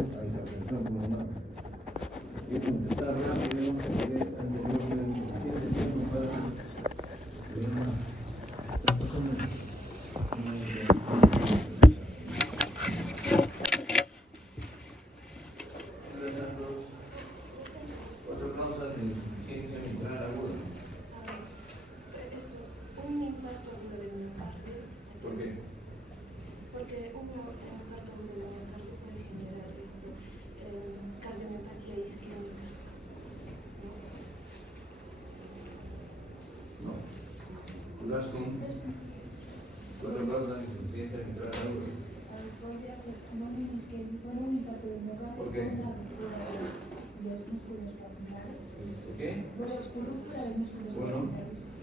a hipertensión pulmonar. Y contestar rápido, porque anteriormente tiene tiempo para cuatro causas de insuficiencia mitral aguda. Un infarto agudo de miocardio. ¿Por qué? Porque un infarto agudo de miocardio puede generar cardiomiopatía isquémica. No. Curas con cuatro causas de insuficiencia mitral aguda. ¿Por qué? ¿Por qué? Bueno,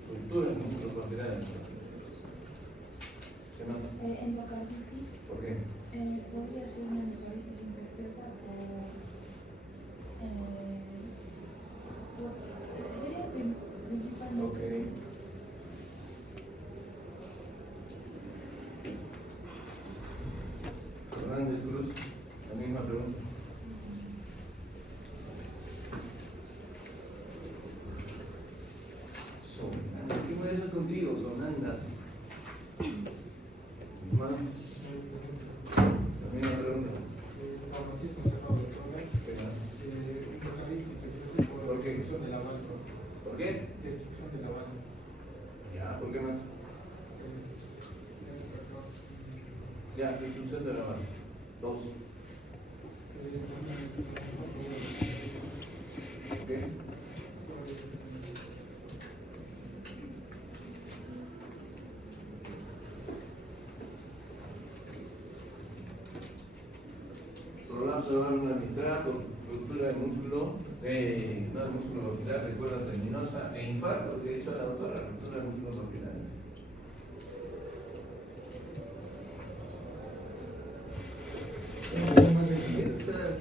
ruptura de músculos colaterales. ¿Qué más? Endocarditis. ¿Por qué? Podría ser una endocarditis infecciosa sería principalmente. Ok. Hernández Cruz, la misma pregunta. Sonanda, ¿qué voy a hacer contigo, Sonanda? Más. La misma pregunta. ¿Por qué? ¿Por qué? Ya, ¿por qué más? Ya, destrucción de la mano. Dos. ¿Ok? Prolapso de válvula mitral por ruptura de músculo, no de músculo orbital, de cuerda tendinosa e infarto, que ha dicho la doctora, ruptura de músculo orbital.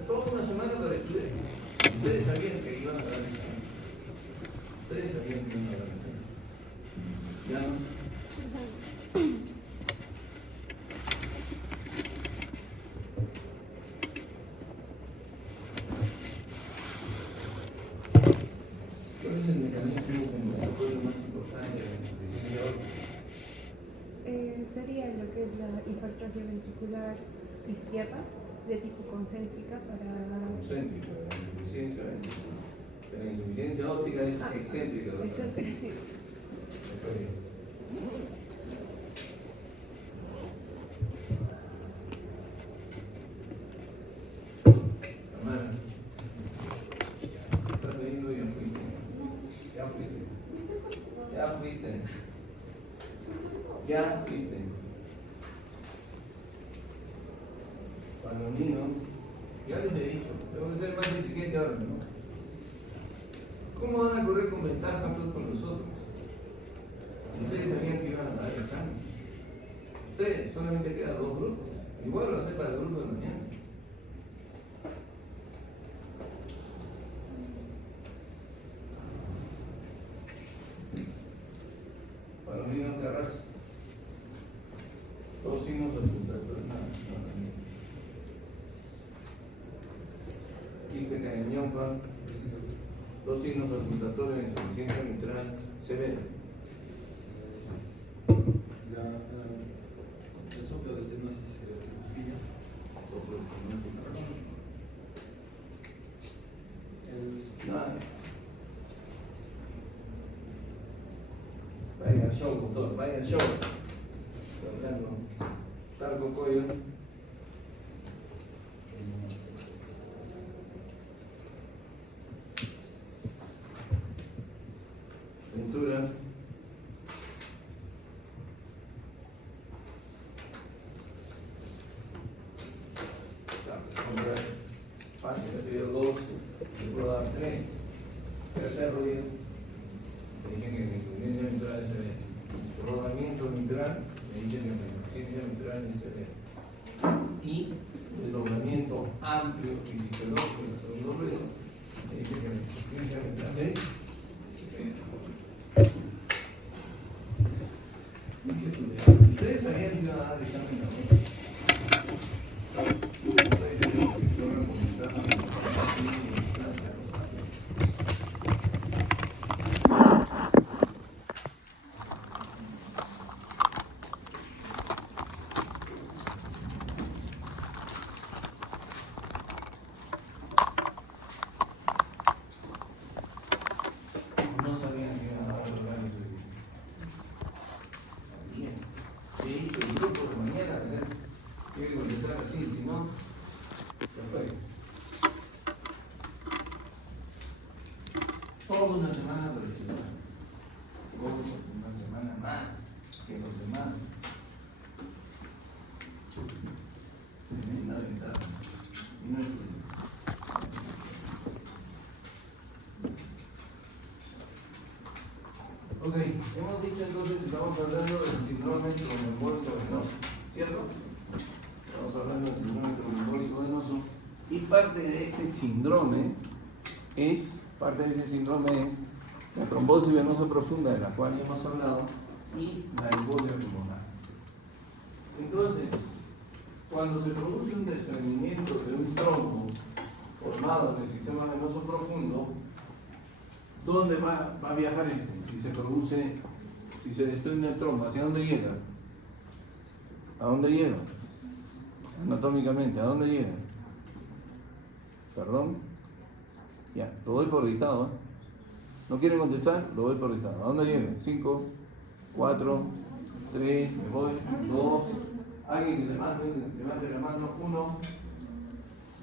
Toda una semana para estudiar. Ustedes sabían que iban a dar examen. Ustedes sabían que iban a dar examen. ¿Ya no? ¿Cuál es el mecanismo compensatorio más importante de la insuficiencia aórtica? Sería lo que es la hipertrofia ventricular izquierda de tipo concéntrica para... Concéntrica, la insuficiencia ventricular. Pero la insuficiencia óptica es excéntrica. ¿Verdad? Excéntrica, sí. Tamara, ¿estás viendo? Ya fuiste. Ya fuiste. Ya fuiste. Ya fuiste. Palomino, ya les he dicho, tengo que ser más exigente ahora, ¿no? ¿Cómo van a correr con ventaja pues, con nosotros? Ustedes sabían que iban a dar examen. Ustedes solamente quedan dos grupos. Igual lo hacen para el grupo de mañana. Palomino Carrasco. Dos signos ocultatorios. Quispe Cañampa. Dos signos ocultatorios de insuficiencia mitral severa. El soplo de estenosis costilla. Soplo estenosis. Nada. Vaya al show, doctor, vaya al show. Hablando. Targo Coyo. Ventura. Fácil, he pedido dos, le puedo dar tres. Tercer ruido. Me dicen que mi insuficiencia mitral es severa. Rodamiento mitral, me dicen que mi insuficiencia mitral es severa. Y desdoblamiento amplio y fisiológico en el segundo ruido, me dicen que mi insuficiencia mitral es severa. Ustedes sabían que iban a dar examen también. Ustedes sabían que iban a Tiene que contestar así, si no, perfecto. Toda una semana para estudiar. Toda una semana más que los demás. Tremenda ventaja. Y no estudio. Ok, hemos dicho entonces que estamos hablando del síndrome tromboembólico venoso, ¿cierto? Estamos hablando del síndrome tromboembólico venoso y parte de ese síndrome es la trombosis venosa profunda de la cual ya hemos hablado y la embolia pulmonar. Entonces, cuando se produce un desprendimiento de un trombo formado en el sistema venoso profundo, ¿dónde va a viajar este? Si se desprende el trombo, ¿hacia dónde llega? ¿A dónde llega? Anatómicamente, ¿a dónde llega? ¿Perdón? Ya, lo doy por dictado. ¿Eh? ¿No quieren contestar? Lo doy por dictado. ¿A dónde llega? 5, 4, 3, me voy, 2. Alguien que levante la mano, 1.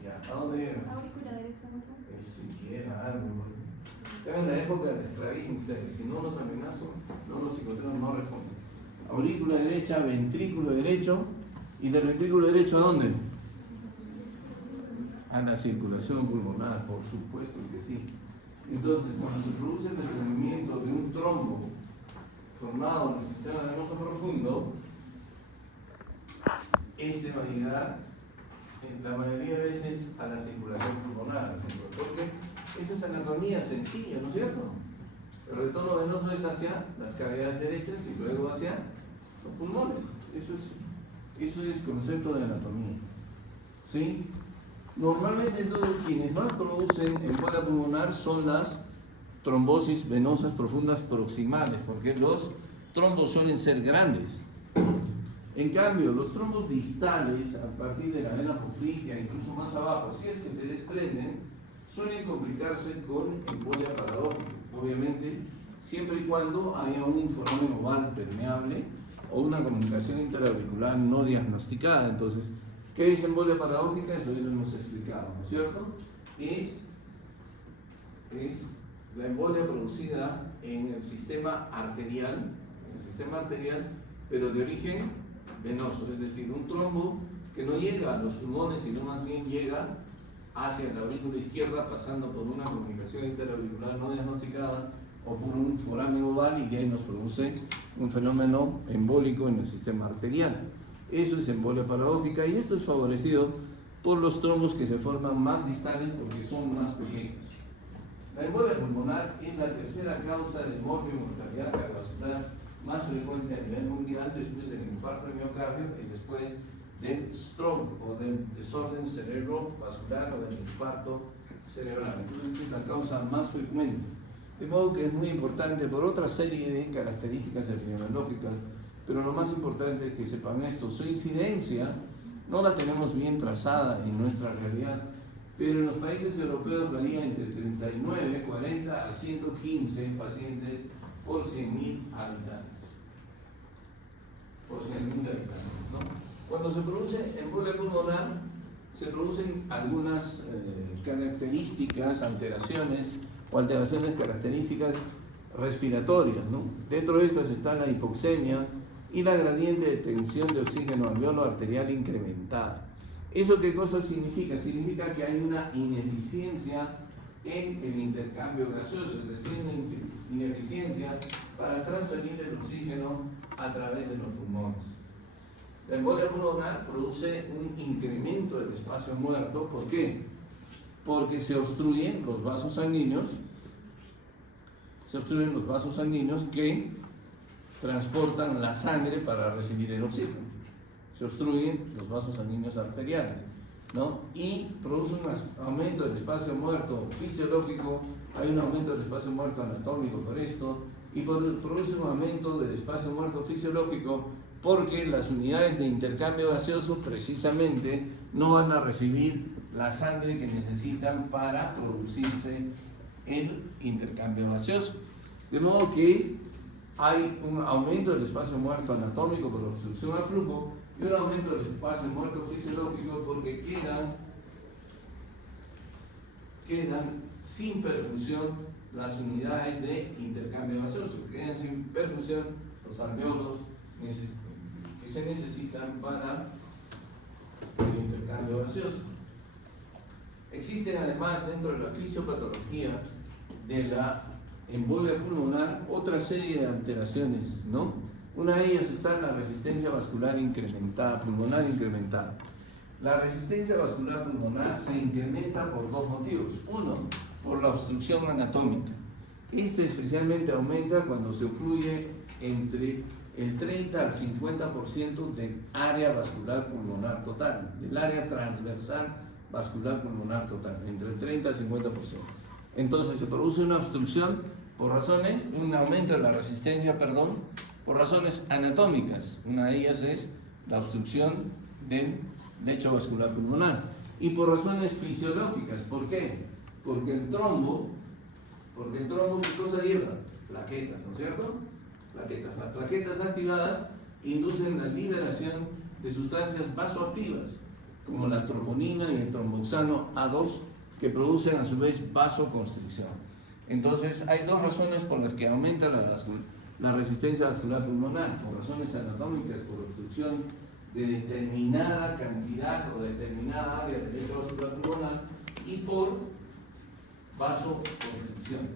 Ya, ¿a dónde llega? Aurícula derecha, ¿no? Es siquiera algo. Están en la época del esclavismo ustedes. Si no los amenazo, no los psicoterapeutas no responden. Aurícula derecha, ventrículo derecho. ¿Y del ventrículo derecho a dónde? A la circulación pulmonar, por supuesto que sí. Entonces, cuando se produce el desprendimiento de un trombo formado en el sistema venoso profundo, este va a llegar la mayoría de veces a la circulación pulmonar, porque esa es anatomía sencilla, ¿no es cierto? El retorno venoso es hacia las cavidades derechas y luego hacia los pulmones. Eso es concepto de anatomía. ¿Sí? Normalmente entonces quienes más producen embolia pulmonar son las trombosis venosas profundas proximales, porque los trombos suelen ser grandes. En cambio, los trombos distales, a partir de la vena poplitea, incluso más abajo, si es que se desprenden, suelen complicarse con embolia paradójica. Obviamente, siempre y cuando haya un foramen oval permeable o una comunicación interauricular no diagnosticada. Entonces, ¿qué es embolia paradójica? Eso ya lo hemos explicado, ¿no es cierto? Es la embolia producida en el sistema arterial, pero de origen venoso, es decir, un trombo que no llega a los pulmones, sino más bien llega hacia la aurícula izquierda, pasando por una comunicación interauricular no diagnosticada o por un foramen oval y que nos produce un fenómeno embólico en el sistema arterial. Eso es embolia paradójica y esto es favorecido por los trombos que se forman más distales porque son más pequeños. La embolia pulmonar es la tercera causa de muerte y mortalidad cardiovascular más frecuente a nivel mundial después del infarto de miocardio y después del stroke o del desorden cerebrovascular o del infarto cerebral. Entonces, esta es la causa más frecuente. De modo que es muy importante por otra serie de características epidemiológicas, pero lo más importante es que sepan esto. Su incidencia no la tenemos bien trazada en nuestra realidad, pero en los países europeos varía entre 39, 40 a 115 pacientes por 100.000 habitantes. Por 100.000 habitantes, ¿no? Cuando se produce embolia pulmonar, se producen algunas características, alteraciones características respiratorias, ¿no? Dentro de estas está la hipoxemia y la gradiente de tensión de oxígeno alveolo arterial incrementada. ¿Eso qué cosa significa? Significa que hay una ineficiencia en el intercambio gaseoso, es decir, una ineficiencia para transferir el oxígeno a través de los pulmones. La embolia pulmonar produce un incremento del espacio muerto. ¿Por qué? Porque se obstruyen los vasos sanguíneos, que transportan la sangre para recibir el oxígeno. Se obstruyen los vasos sanguíneos arteriales, ¿no? Y produce un aumento del espacio muerto fisiológico, hay un aumento del espacio muerto anatómico por esto, y produce un aumento del espacio muerto fisiológico porque las unidades de intercambio gaseoso precisamente no van a recibir la sangre que necesitan para producirse el intercambio gaseoso. De modo que hay un aumento del espacio muerto anatómico por obstrucción al flujo y un aumento del espacio muerto fisiológico porque quedan sin perfusión las unidades de intercambio gaseoso, quedan sin perfusión los alveolos que se necesitan para el intercambio gaseoso. Existen además dentro de la fisiopatología de la embolia pulmonar otra serie de alteraciones, ¿no? Una de ellas está la resistencia vascular incrementada, pulmonar incrementada. La resistencia vascular pulmonar se incrementa por dos motivos. Uno, por la obstrucción anatómica. Este especialmente aumenta cuando se ocluye entre el 30 al 50% del área vascular pulmonar total, del área transversal vascular pulmonar total, entre el 30 al 50%. Entonces se produce una obstrucción por razones, un aumento de la resistencia, por razones anatómicas. Una de ellas es la obstrucción del lecho vascular pulmonar. Y por razones fisiológicas. ¿Por qué? Porque el trombo, ¿qué cosa lleva? Plaquetas, ¿no es cierto? Plaquetas. Las plaquetas activadas inducen la liberación de sustancias vasoactivas, como la troponina y el tromboxano A2, que producen a su vez vasoconstricción. Entonces, hay dos razones por las que aumenta la resistencia vascular pulmonar, por razones anatómicas, por obstrucción de determinada cantidad o determinada área del lecho vascular pulmonar y por vasoconstricción.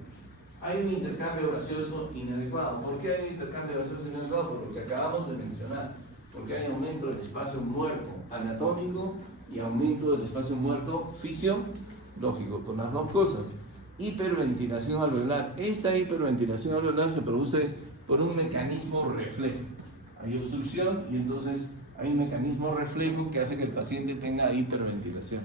Hay un intercambio gaseoso inadecuado. ¿Por qué hay un intercambio gaseoso inadecuado? Por lo que acabamos de mencionar. Porque hay aumento del espacio muerto anatómico y aumento del espacio muerto fisiológico, por las dos cosas. Hiperventilación alveolar. Esta hiperventilación alveolar se produce por un mecanismo reflejo. Hay obstrucción y entonces hay un mecanismo reflejo que hace que el paciente tenga hiperventilación.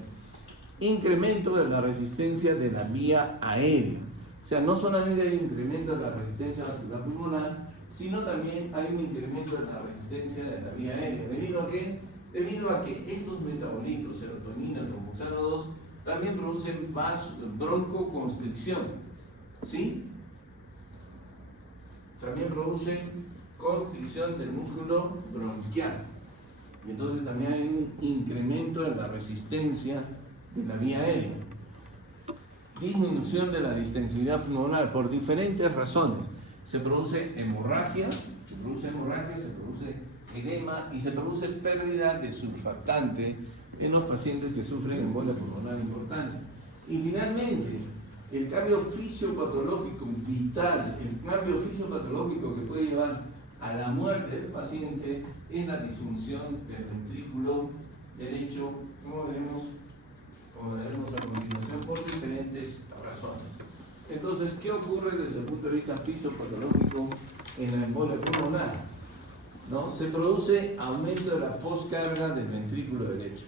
Incremento de la resistencia de la vía aérea. O sea, no solamente hay un incremento de la resistencia vascular pulmonar, sino también hay un incremento de la resistencia de la vía aérea. ¿Debido a qué? Debido a que estos metabolitos, serotonina, tromboxano 2, también producen broncoconstricción, ¿sí? También producen constricción del músculo bronquial. Y entonces también hay un incremento de la resistencia de la vía aérea. Disminución de la distensibilidad pulmonar por diferentes razones. Se produce hemorragia, se produce edema y se produce pérdida de surfactante en los pacientes que sufren embolia pulmonar importante. Y finalmente, el cambio fisiopatológico vital, el cambio fisiopatológico que puede llevar a la muerte del paciente es la disfunción del ventrículo derecho, como veremos a continuación, por diferentes razones. Entonces, ¿qué ocurre desde el punto de vista fisiopatológico en la embolia pulmonar? ¿No? Se produce aumento de la poscarga del ventrículo derecho.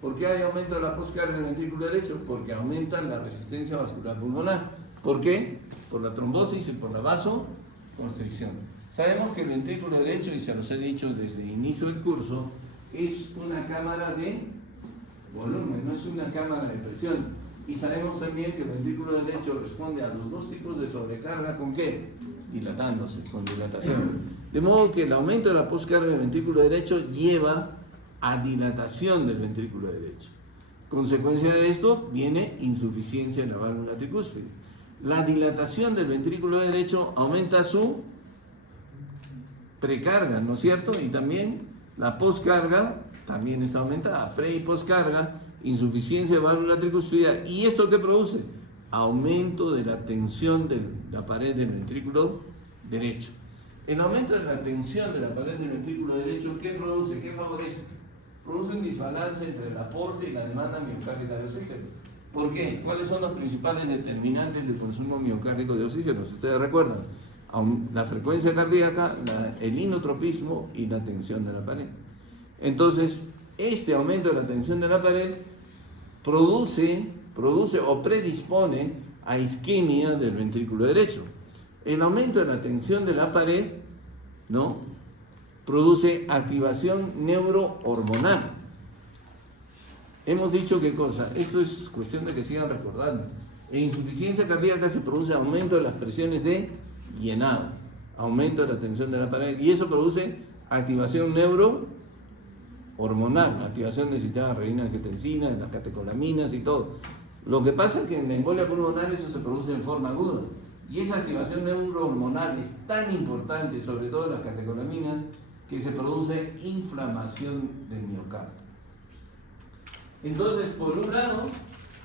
¿Por qué hay aumento de la poscarga del ventrículo derecho? Porque aumenta la resistencia vascular pulmonar. ¿Por qué? Por la trombosis y por la vasoconstricción. Sabemos que el ventrículo derecho, y se los he dicho desde el inicio del curso, es una cámara de volumen, no es una cámara de presión. Y sabemos también que el ventrículo derecho responde a los dos tipos de sobrecarga, ¿con qué? Dilatándose, con dilatación. De modo que el aumento de la poscarga del ventrículo derecho lleva a dilatación del ventrículo derecho. Consecuencia de esto viene insuficiencia en la válvula tricúspide. La dilatación del ventrículo derecho aumenta su precarga, ¿no es cierto? Y también la poscarga también está aumentada, pre y poscarga, insuficiencia de válvula tricúspide. ¿Y esto qué produce? Aumento de la tensión de la pared del ventrículo derecho. El aumento de la tensión de la pared del ventrículo derecho, ¿qué produce? ¿Qué favorece? Produce un desbalance entre el aporte y la demanda miocárdica de oxígeno. ¿Por qué? ¿Cuáles son los principales determinantes del consumo miocárdico de oxígeno? Si ustedes recuerdan, la frecuencia cardíaca, el inotropismo y la tensión de la pared. Entonces, este aumento de la tensión de la pared produce o predispone a isquemia del ventrículo derecho. El aumento de la tensión de la pared, ¿no?, produce activación neurohormonal. Hemos dicho qué cosa, esto es cuestión de que sigan recordando. En insuficiencia cardíaca se produce aumento de las presiones de llenado. aumento de la tensión de la pared, y eso produce activación neurohormonal, activación del sistema renina-angiotensina, de las catecolaminas y todo. Lo que pasa es que en la embolia pulmonar eso se produce en forma aguda, y esa activación neurohormonal es tan importante, sobre todo en las catecolaminas, que se produce inflamación del miocardio. Entonces, por un lado,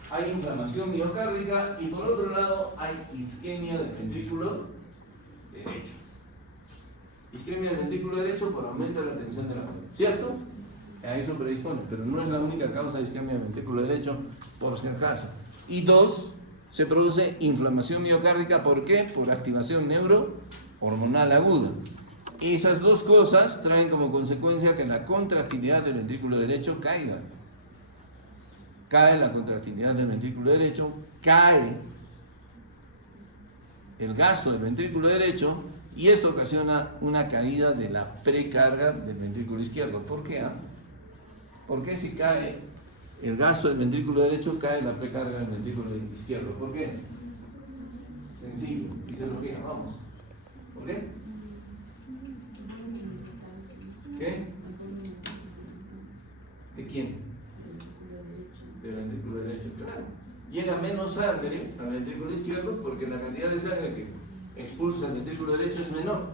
hay inflamación miocárdica y por otro lado hay isquemia del ventrículo derecho. Isquemia del ventrículo derecho por aumento de la tensión de la pared, ¿cierto? A eso predispone, pero no es la única causa de isquemia del ventrículo derecho, por si acaso. Y dos, se produce inflamación miocárdica, ¿por qué? Por activación neurohormonal aguda. Esas dos cosas traen como consecuencia que la contractilidad del ventrículo derecho caiga. Cae la contractilidad del ventrículo derecho, cae el gasto del ventrículo derecho, y esto ocasiona una caída de la precarga del ventrículo izquierdo. ¿Por qué? ¿Por qué si cae el gasto del ventrículo derecho, cae la precarga del ventrículo izquierdo? ¿Por qué? Sencillo, fisiología, vamos. ¿Por qué? ¿Qué? ¿De quién? Del ventrículo derecho, claro. Llega menos sangre al ventrículo izquierdo porque la cantidad de sangre que expulsa el ventrículo derecho es menor.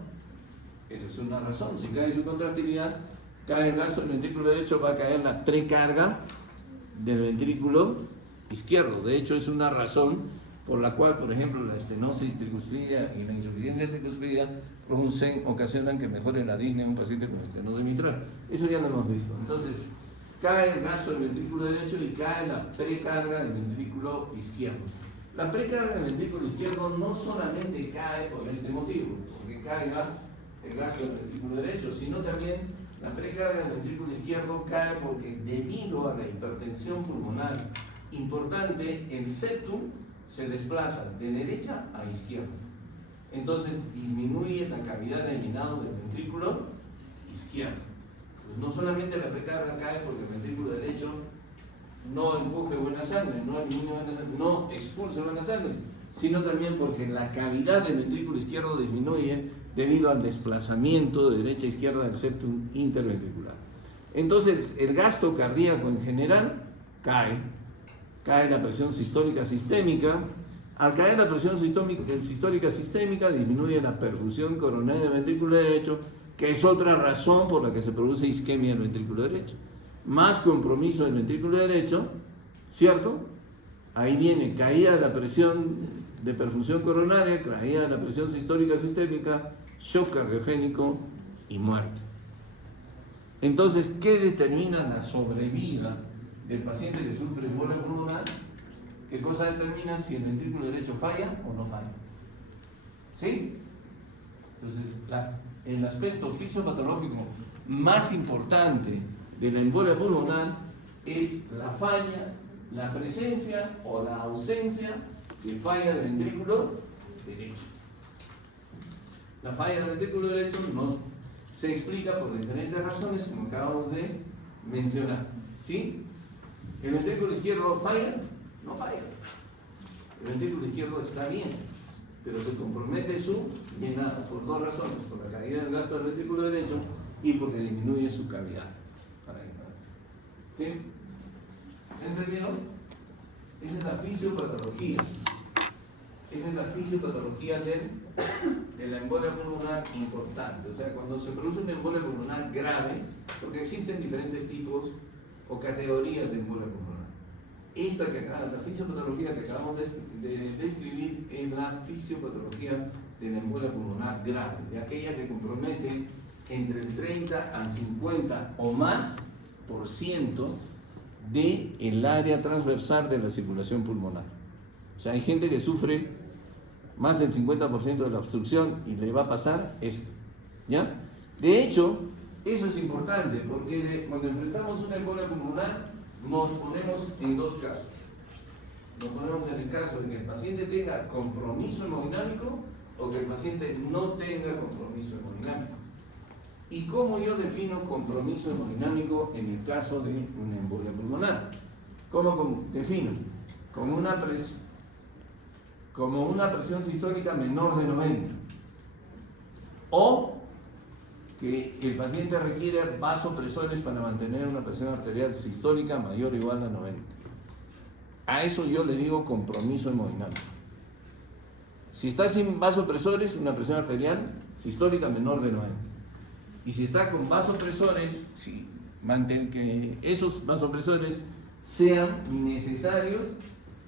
Esa es una razón. Si cae su contractilidad, cae el gasto del ventrículo derecho, va a caer la precarga del ventrículo izquierdo. De hecho, es una razón por la cual, por ejemplo, la estenosis tricúspide y la insuficiencia tricúspide ocasionan que mejore la disnea en un paciente con estenosis mitral. Eso ya lo hemos visto. Entonces, cae el gasto del ventrículo derecho y cae la precarga del ventrículo izquierdo. La precarga del ventrículo izquierdo no solamente cae por este motivo, porque caiga el gasto del ventrículo derecho, sino también la precarga del ventrículo izquierdo cae porque debido a la hipertensión pulmonar importante, el septum se desplaza de derecha a izquierda. Entonces disminuye la cavidad de llenado del ventrículo izquierdo. Pues no solamente la precarga cae porque el ventrículo derecho no empuje buena sangre, no elimina buena sangre, no expulsa buena sangre, sino también porque la cavidad del ventrículo izquierdo disminuye debido al desplazamiento de derecha a izquierda del septum interventricular. Entonces, el gasto cardíaco en general cae la presión sistólica sistémica. Al caer la presión sistólica sistémica, disminuye la perfusión coronaria del ventrículo derecho, que es otra razón por la que se produce isquemia del ventrículo derecho. Más compromiso del ventrículo derecho, ¿cierto? Ahí viene caída de la presión de perfusión coronaria, caída de la presión sistólica sistémica, shock cardiogénico y muerte. Entonces, ¿qué determina la sobrevida del paciente que sufre embolia pulmonar? ¿Qué cosa determina si el ventrículo derecho falla o no falla? ¿Sí? Entonces, el aspecto fisiopatológico más importante de la embolia pulmonar es la falla, la presencia o la ausencia de falla del ventrículo derecho. La falla del ventrículo derecho se explica por diferentes razones, como acabamos de mencionar. ¿Sí? ¿El ventrículo izquierdo falla? No falla. El ventrículo izquierdo está bien, pero se compromete su llenado por dos razones: por la caída del gasto del ventrículo derecho y porque disminuye su cavidad. ¿Sí? ¿Entendido? Esa es la fisiopatología. Esa es la fisiopatología de la embolia pulmonar importante. O sea, cuando se produce una embolia pulmonar grave, porque existen diferentes tipos o categorías de embolia pulmonar. La fisiopatología que acabamos de describir es la fisiopatología de la embolia pulmonar grave, de aquella que compromete entre el 30 al 50 o más % del área transversal de la circulación pulmonar. O sea, hay gente que sufre más del 50% de la obstrucción y le va a pasar esto, ¿ya? De hecho, eso es importante porque cuando enfrentamos una embolia pulmonar nos ponemos en dos casos. Nos ponemos en el caso de que el paciente tenga compromiso hemodinámico o que el paciente no tenga compromiso hemodinámico. ¿Y cómo yo defino compromiso hemodinámico en el caso de una embolia pulmonar? ¿Cómo defino? Como una presión sistólica menor de 90. o que el paciente requiere vasopresores para mantener una presión arterial sistólica mayor o igual a 90. A eso yo le digo compromiso hemodinámico. Si está sin vasopresores, una presión arterial sistólica menor de 90. Y si está con vasopresores, que esos vasopresores sean necesarios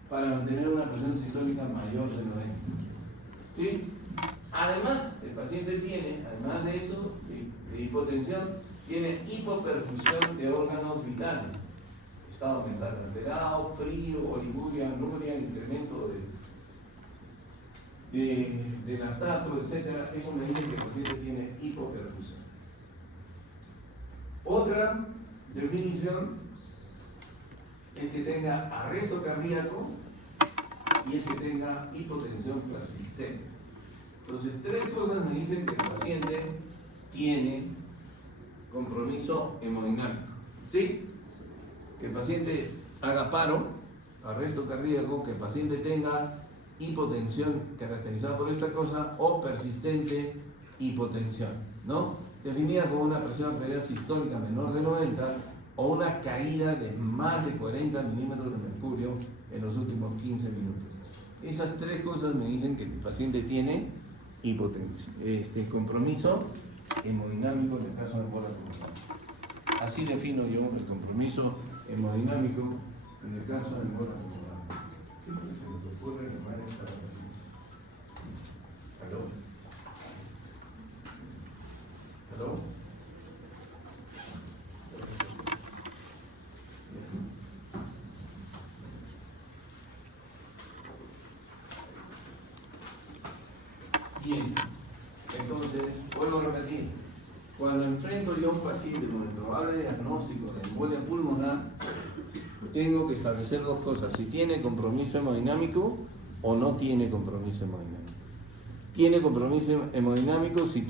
para mantener una presión sistólica mayor de 90. ¿Sí? Además, el paciente tiene, además de eso, de hipotensión, tiene hipoperfusión de órganos vitales. Estado mental alterado, frío, oliguria, anuria, incremento de lactato, etc. Eso me dice que el paciente tiene hipoperfusión. Otra definición es que tenga arresto cardíaco y es que tenga hipotensión persistente. Entonces, tres cosas me dicen que el paciente tiene compromiso hemodinámico. ¿Sí? Que el paciente haga paro, arresto cardíaco, que el paciente tenga hipotensión caracterizada por esta cosa o persistente hipotensión, ¿no? Definida como una presión arterial sistólica menor de 90 o una caída de más de 40 milímetros de mercurio en los últimos 15 minutos. Esas tres cosas me dicen que el paciente tiene compromiso hemodinámico en el caso de embolia pulmonar. Así defino yo el compromiso hemodinámico en el caso de embolia pulmonar. Siempre se nos ocurre llamar esta. ¿Aló? ¿Aló? Bien, entonces, vuelvo a repetir, cuando enfrento yo a un paciente con el probable diagnóstico de embolia pulmonar, tengo que establecer dos cosas, si tiene compromiso hemodinámico o no tiene compromiso hemodinámico. Tiene compromiso hemodinámico si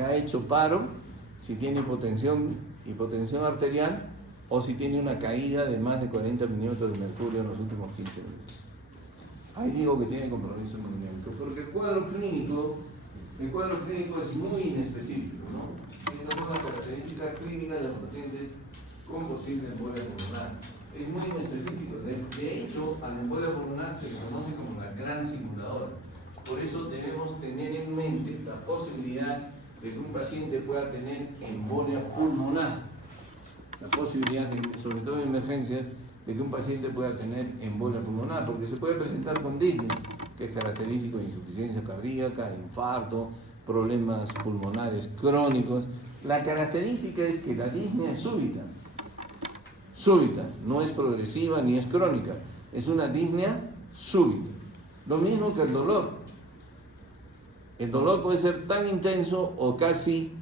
ha hecho paro, si tiene hipotensión arterial o si tiene una caída de más de 40 milímetros de mercurio en los últimos 15 minutos. Ahí digo que tiene compromiso hemodinámico, porque el cuadro clínico es muy inespecífico, ¿no? Estas son las características clínicas de los pacientes con posible embolia pulmonar. Es muy inespecífico. De hecho, a la embolia pulmonar se le conoce como la gran simuladora. Por eso debemos tener en mente la posibilidad de que un paciente pueda tener embolia pulmonar. La posibilidad, sobre todo en emergencias, de que un paciente pueda tener embolia pulmonar, porque se puede presentar con disnea, que es característico de insuficiencia cardíaca, infarto, problemas pulmonares crónicos. La característica es que la disnea es súbita, no es progresiva ni es crónica, es una disnea súbita. Lo mismo que el dolor. El dolor puede ser tan intenso o casi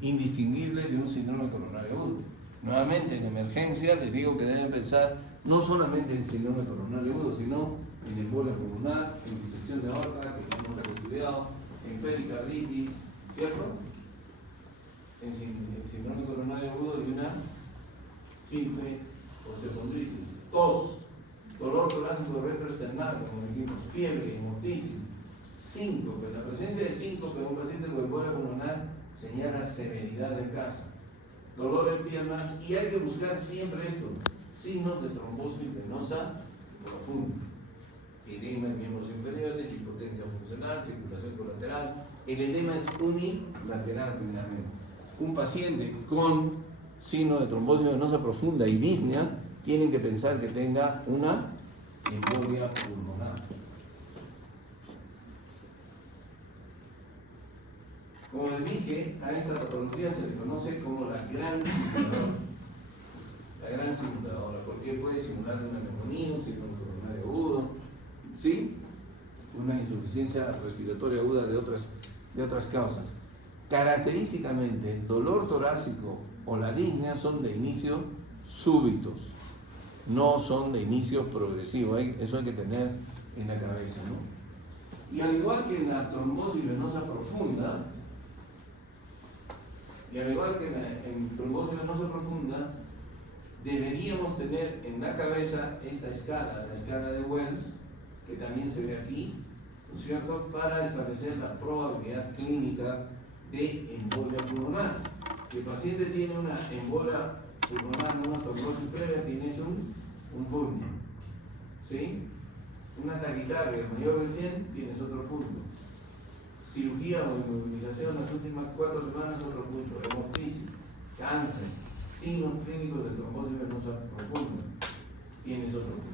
indistinguible de un síndrome coronario agudo. Nuevamente, en emergencia les digo que deben pensar no solamente en síndrome coronario agudo, sino en embolia pulmonar, en disección de aorta, que tenemos estudiado, en pericarditis, ¿cierto? En síndrome coronario agudo y una simple osteocondritis, tos, dolor torácico retroesternal, como dijimos, fiebre, hemoptisis, síncope. La presencia de síncope en un paciente con embolia pulmonar señala severidad del caso. Dolor en piernas, y hay que buscar siempre esto, signos de trombosis venosa profunda, edema en miembros inferiores, impotencia funcional, circulación colateral. El edema es unilateral generalmente. Un paciente con signo de trombosis venosa profunda y disnea tienen que pensar que tenga una embolia pulmonar. Como les dije, a esta patología se le conoce como la gran simuladora. La gran simuladora, porque puede simular una neumonía, un síndrome coronario agudo, ¿sí? Una insuficiencia respiratoria aguda de otras causas. Característicamente, el dolor torácico o la disnea son de inicio súbitos, no son de inicio progresivo. Eso hay que tener en la cabeza, ¿no? Y al igual que en la trombosis venosa profunda, deberíamos tener en la cabeza esta escala, la escala de Wells, que también se ve aquí, ¿no es cierto?, para establecer la probabilidad clínica de embolia pulmonar. Si el paciente tiene una embolia pulmonar, una trombosis previa, tienes un punto, ¿sí? Una taquicardia mayor de 100, tienes otro punto. Cirugía o inmovilización en las últimas 4 semanas, otro punto. Hemoptisis, cáncer, signos clínicos de trombosis venosa profunda, tienes otro punto.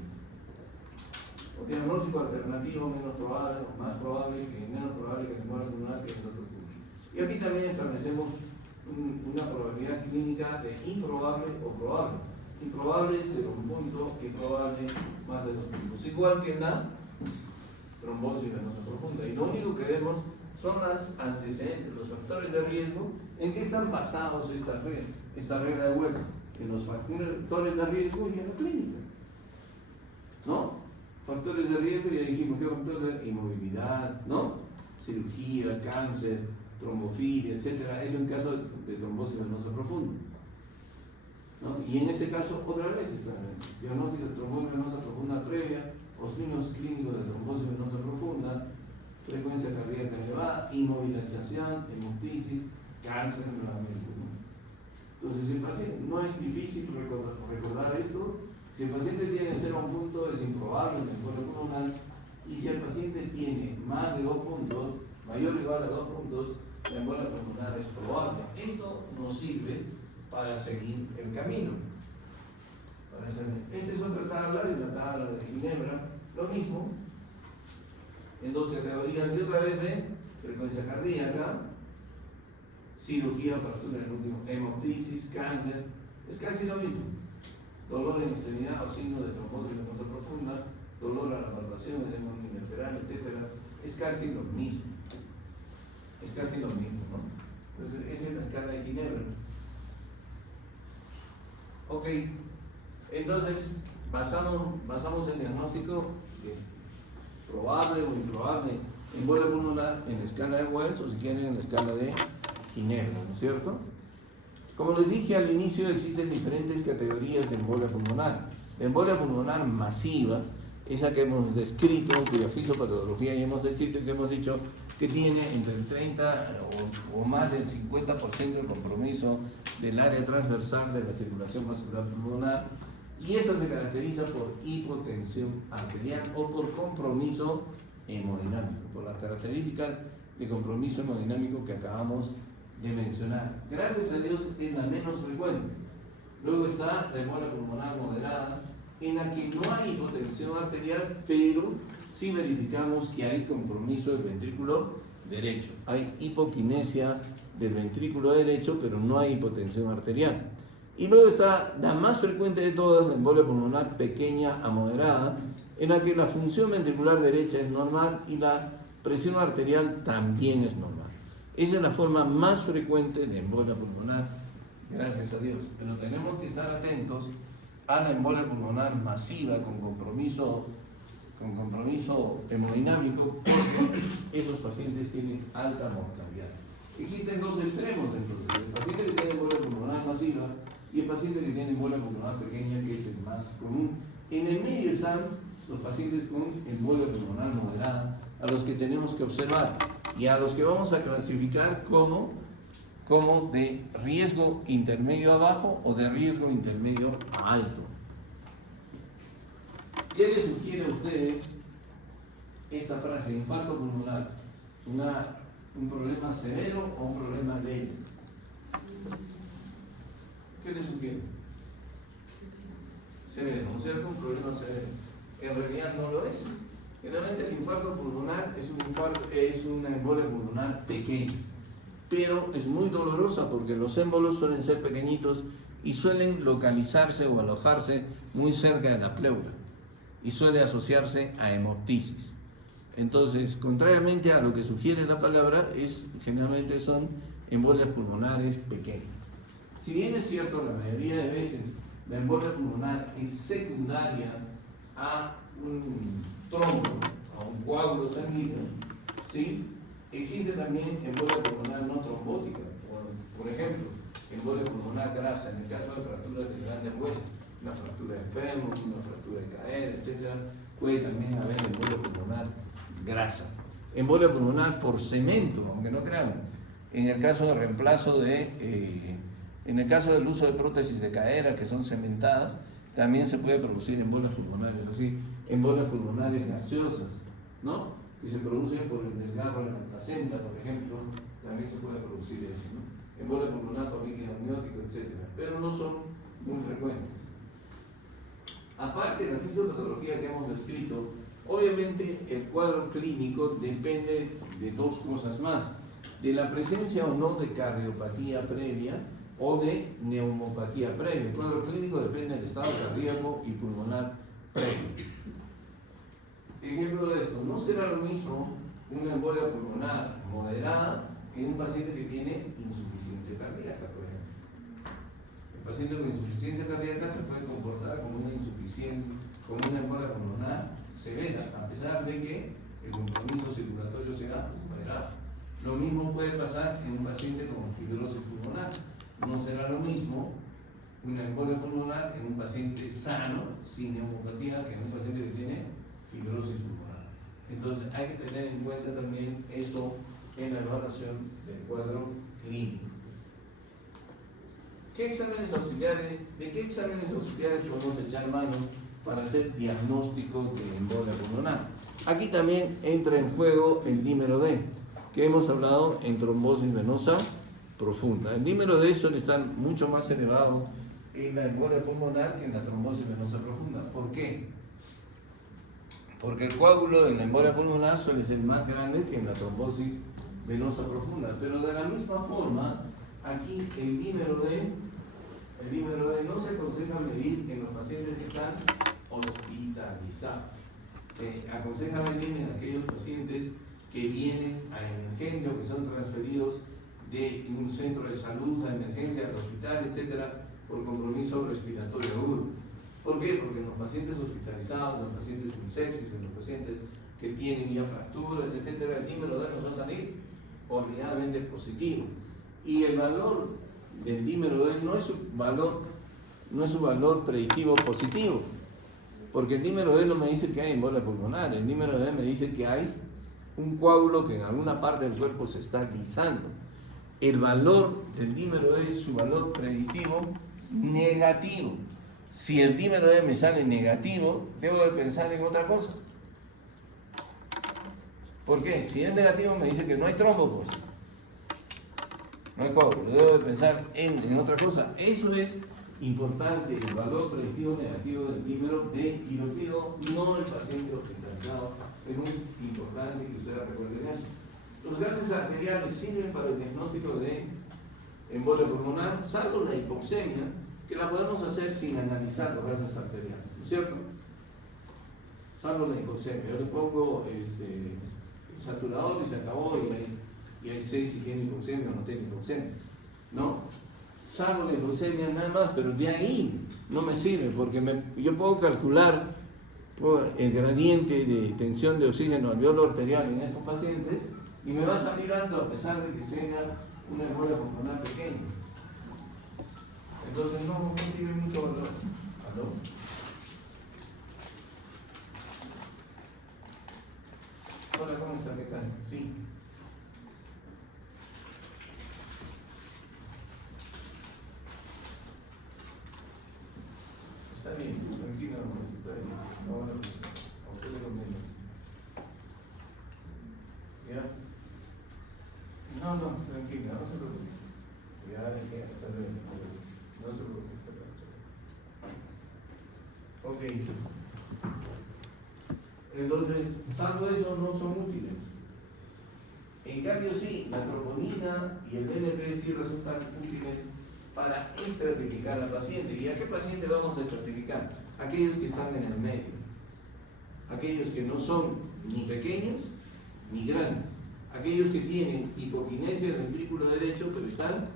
O diagnóstico alternativo menos probable o más probable que menos probable que embolia pulmonar, tienes otro punto. Y aquí también establecemos una probabilidad clínica de improbable o probable. Improbable 0 punto y probable más de 2 puntos. Igual que en la trombosis venosa profunda. Y lo único que vemos son las antecedentes, los factores de riesgo, en qué están basados esta regla de Wells, en los factores de riesgo y en la clínica. ¿No? Factores de riesgo, ya dijimos, ¿qué factores de inmovilidad? ¿No? Cirugía, cáncer, trombofilia, etcétera. Eso en caso de trombosis venosa profunda. ¿No? Y en este caso, otra vez, está el diagnóstico de trombosis venosa profunda previa, o signos clínicos de trombosis venosa profunda, frecuencia cardíaca elevada, inmovilización, hemoptisis, cáncer nuevamente, ¿no? Entonces, si el paciente, no es difícil recordar esto. Si el paciente tiene 0 punto, es improbable en el embolia pulmonar, y si el paciente tiene más de 2 puntos, mayor o igual a 2 puntos, la embolia pulmonar es probable. Esto nos sirve para seguir el camino. Esta es otra tabla, es la tabla de Ginebra, lo mismo, en 2 categorías, y otra vez de frecuencia cardíaca, cirugía, fractura en el último, hemoptisis, cáncer, es casi lo mismo. Dolor en extremidad o signo de trombosis venosa profunda, dolor a la palpación, edema unilateral, etc. Es casi lo mismo. Es casi lo mismo, ¿no? Entonces, esa es la escala de Ginebra. Ok, entonces basamos el diagnóstico de probable o improbable embolia pulmonar en la escala de Wells, o si quieren en la escala de Ginebra, ¿no es cierto? Como les dije al inicio, existen diferentes categorías de embolia pulmonar. La embolia pulmonar masiva, esa que hemos descrito, cuya fisiopatología ya hemos descrito y que hemos dicho que tiene entre el 30 o más del 50% de compromiso del área transversal de la circulación vascular pulmonar, y esta se caracteriza por hipotensión arterial o por compromiso hemodinámico, por las características de compromiso hemodinámico que acabamos de mencionar. Gracias a Dios es la menos frecuente. Luego está la embolia pulmonar moderada, en la que no hay hipotensión arterial, pero sí verificamos que hay compromiso del ventrículo derecho. Hay hipoquinesia del ventrículo derecho, pero no hay hipotensión arterial. Y luego está la más frecuente de todas, la embolia pulmonar pequeña a moderada, en la que la función ventricular derecha es normal y la presión arterial también es normal. Esa es la forma más frecuente de embolia pulmonar, gracias a Dios. Pero tenemos que estar atentos a la embolia pulmonar masiva con compromiso hemodinámico, porque esos pacientes tienen alta mortalidad. Existen 2 extremos entonces, el paciente que tiene embolia pulmonar masiva y el paciente que tiene embolia pulmonar pequeña, que es el más común. En el medio están los pacientes con embolia pulmonar moderada, a los que tenemos que observar y a los que vamos a clasificar como de riesgo intermedio a bajo o de riesgo intermedio a alto. ¿Qué les sugiere a ustedes esta frase? Infarto pulmonar, ¿un problema severo o un problema leve? ¿Qué les sugiere? Severo, ¿no es cierto? Un problema severo. En realidad no lo es. Generalmente el infarto pulmonar es una embolia pulmonar pequeña, pero es muy dolorosa porque los émbolos suelen ser pequeñitos y suelen localizarse o alojarse muy cerca de la pleura y suele asociarse a hemoptisis. Entonces, contrariamente a lo que sugiere la palabra, generalmente son embolias pulmonares pequeñas. Si bien es cierto, la mayoría de veces la embolia pulmonar es secundaria a un trombo, a un coágulo sanguíneo, ¿sí? Existe también embolia pulmonar no trombótica, por ejemplo, embolia pulmonar grasa, en el caso de fracturas de grandes huesos, una fractura de fémur, una fractura de cadera, etc. Puede también haber embolia pulmonar grasa. Embolia pulmonar por cemento, aunque no crean. En el caso de reemplazo en el caso del uso de prótesis de cadera que son cementadas, también se puede producir embolias pulmonares, así, embolias pulmonares gaseosas, ¿no? Que se producen por el desgarro de la placenta, por ejemplo, también se puede producir eso, ¿no? Embolia pulmonar por líquido amniótico, etc. Pero no son muy frecuentes. Aparte de la fisiopatología que hemos descrito, obviamente el cuadro clínico depende de dos cosas más: de la presencia o no de cardiopatía previa o de neumopatía previa. El cuadro clínico depende del estado cardíaco y pulmonar previo. Ejemplo de esto: no será lo mismo una embolia pulmonar moderada que un paciente que tiene insuficiencia cardíaca, por ejemplo. El paciente con insuficiencia cardíaca se puede comportar como una insuficiencia, como una embolia pulmonar severa, a pesar de que el compromiso circulatorio sea moderado. Lo mismo puede pasar en un paciente con fibrosis pulmonar. No será lo mismo una embolia pulmonar en un paciente sano, sin neumopatía, que en un paciente que tiene fibrosis pulmonar. Entonces hay que tener en cuenta también eso en la evaluación del cuadro clínico. ¿De qué exámenes auxiliares podemos echar mano para hacer diagnóstico de embolia pulmonar? Aquí también entra en juego el dímero D, que hemos hablado en trombosis venosa profunda. El dímero D suele estar mucho más elevado en la embolia pulmonar que en la trombosis venosa profunda. ¿Por qué? Porque el coágulo en la embolia pulmonar suele ser más grande que en la trombosis venosa profunda. Pero de la misma forma, aquí el dímero D no se aconseja medir en los pacientes que están hospitalizados. Se aconseja medir en aquellos pacientes que vienen a emergencia o que son transferidos de un centro de salud a emergencia, al hospital, etcétera, por compromiso respiratorio agudo. ¿Por qué? Porque en los pacientes hospitalizados, en los pacientes con sepsis, en los pacientes que tienen ya fracturas, etcétera, el dímero D nos va a salir ordinariamente positivo. Y el valor del dímero D no es un valor predictivo positivo, porque el dímero D no me dice que hay embolia pulmonar, el dímero D me dice que hay un coágulo que en alguna parte del cuerpo se está guisando. El valor del dímero D es su valor predictivo negativo. Si el dímero D me sale negativo, debo de pensar en otra cosa. ¿Por qué? Si es negativo me dice que no hay trombo, pues. No hay coágulo, debo de pensar en otra cosa. Eso es importante, el valor predictivo negativo del dímero D, y lo pido no el paciente hospitalizado. Es muy importante que ustedes recuerden eso. Los gases arteriales sirven para el diagnóstico de embolia pulmonar, salvo la hipoxemia, que la podemos hacer sin analizar los gases arteriales, ¿no es cierto? Salvo la hipoxemia. Yo le pongo el saturador y se acabó, y ahí sé si tiene hipoxemia o no tiene hipoxemia, ¿no? Salvo la hipoxemia nada más, pero de ahí no me sirve, porque yo puedo calcular el gradiente de tensión de oxígeno alveolo arterial en estos pacientes y me va a salir alto a pesar de que sea una embolia pulmonar pequeña. Entonces no tiene mucho valor. ¿Aló? Hola, ¿cómo está? ¿Qué tal? Sí. Está bien, tranquilo, está bien. No, bueno, a usted le conviene. ¿Ya? No, tranquila, no se preocupe. Ya dejé, está bien. No se preocupe. Ok. Entonces, salvo eso, no son útiles. En cambio, sí, la troponina y el BNP sí resultan útiles para estratificar al paciente. ¿Y a qué paciente vamos a estratificar? Aquellos que están en el medio. Aquellos que no son ni pequeños ni grandes. Aquellos que tienen hipoquinesia del ventrículo derecho, pero están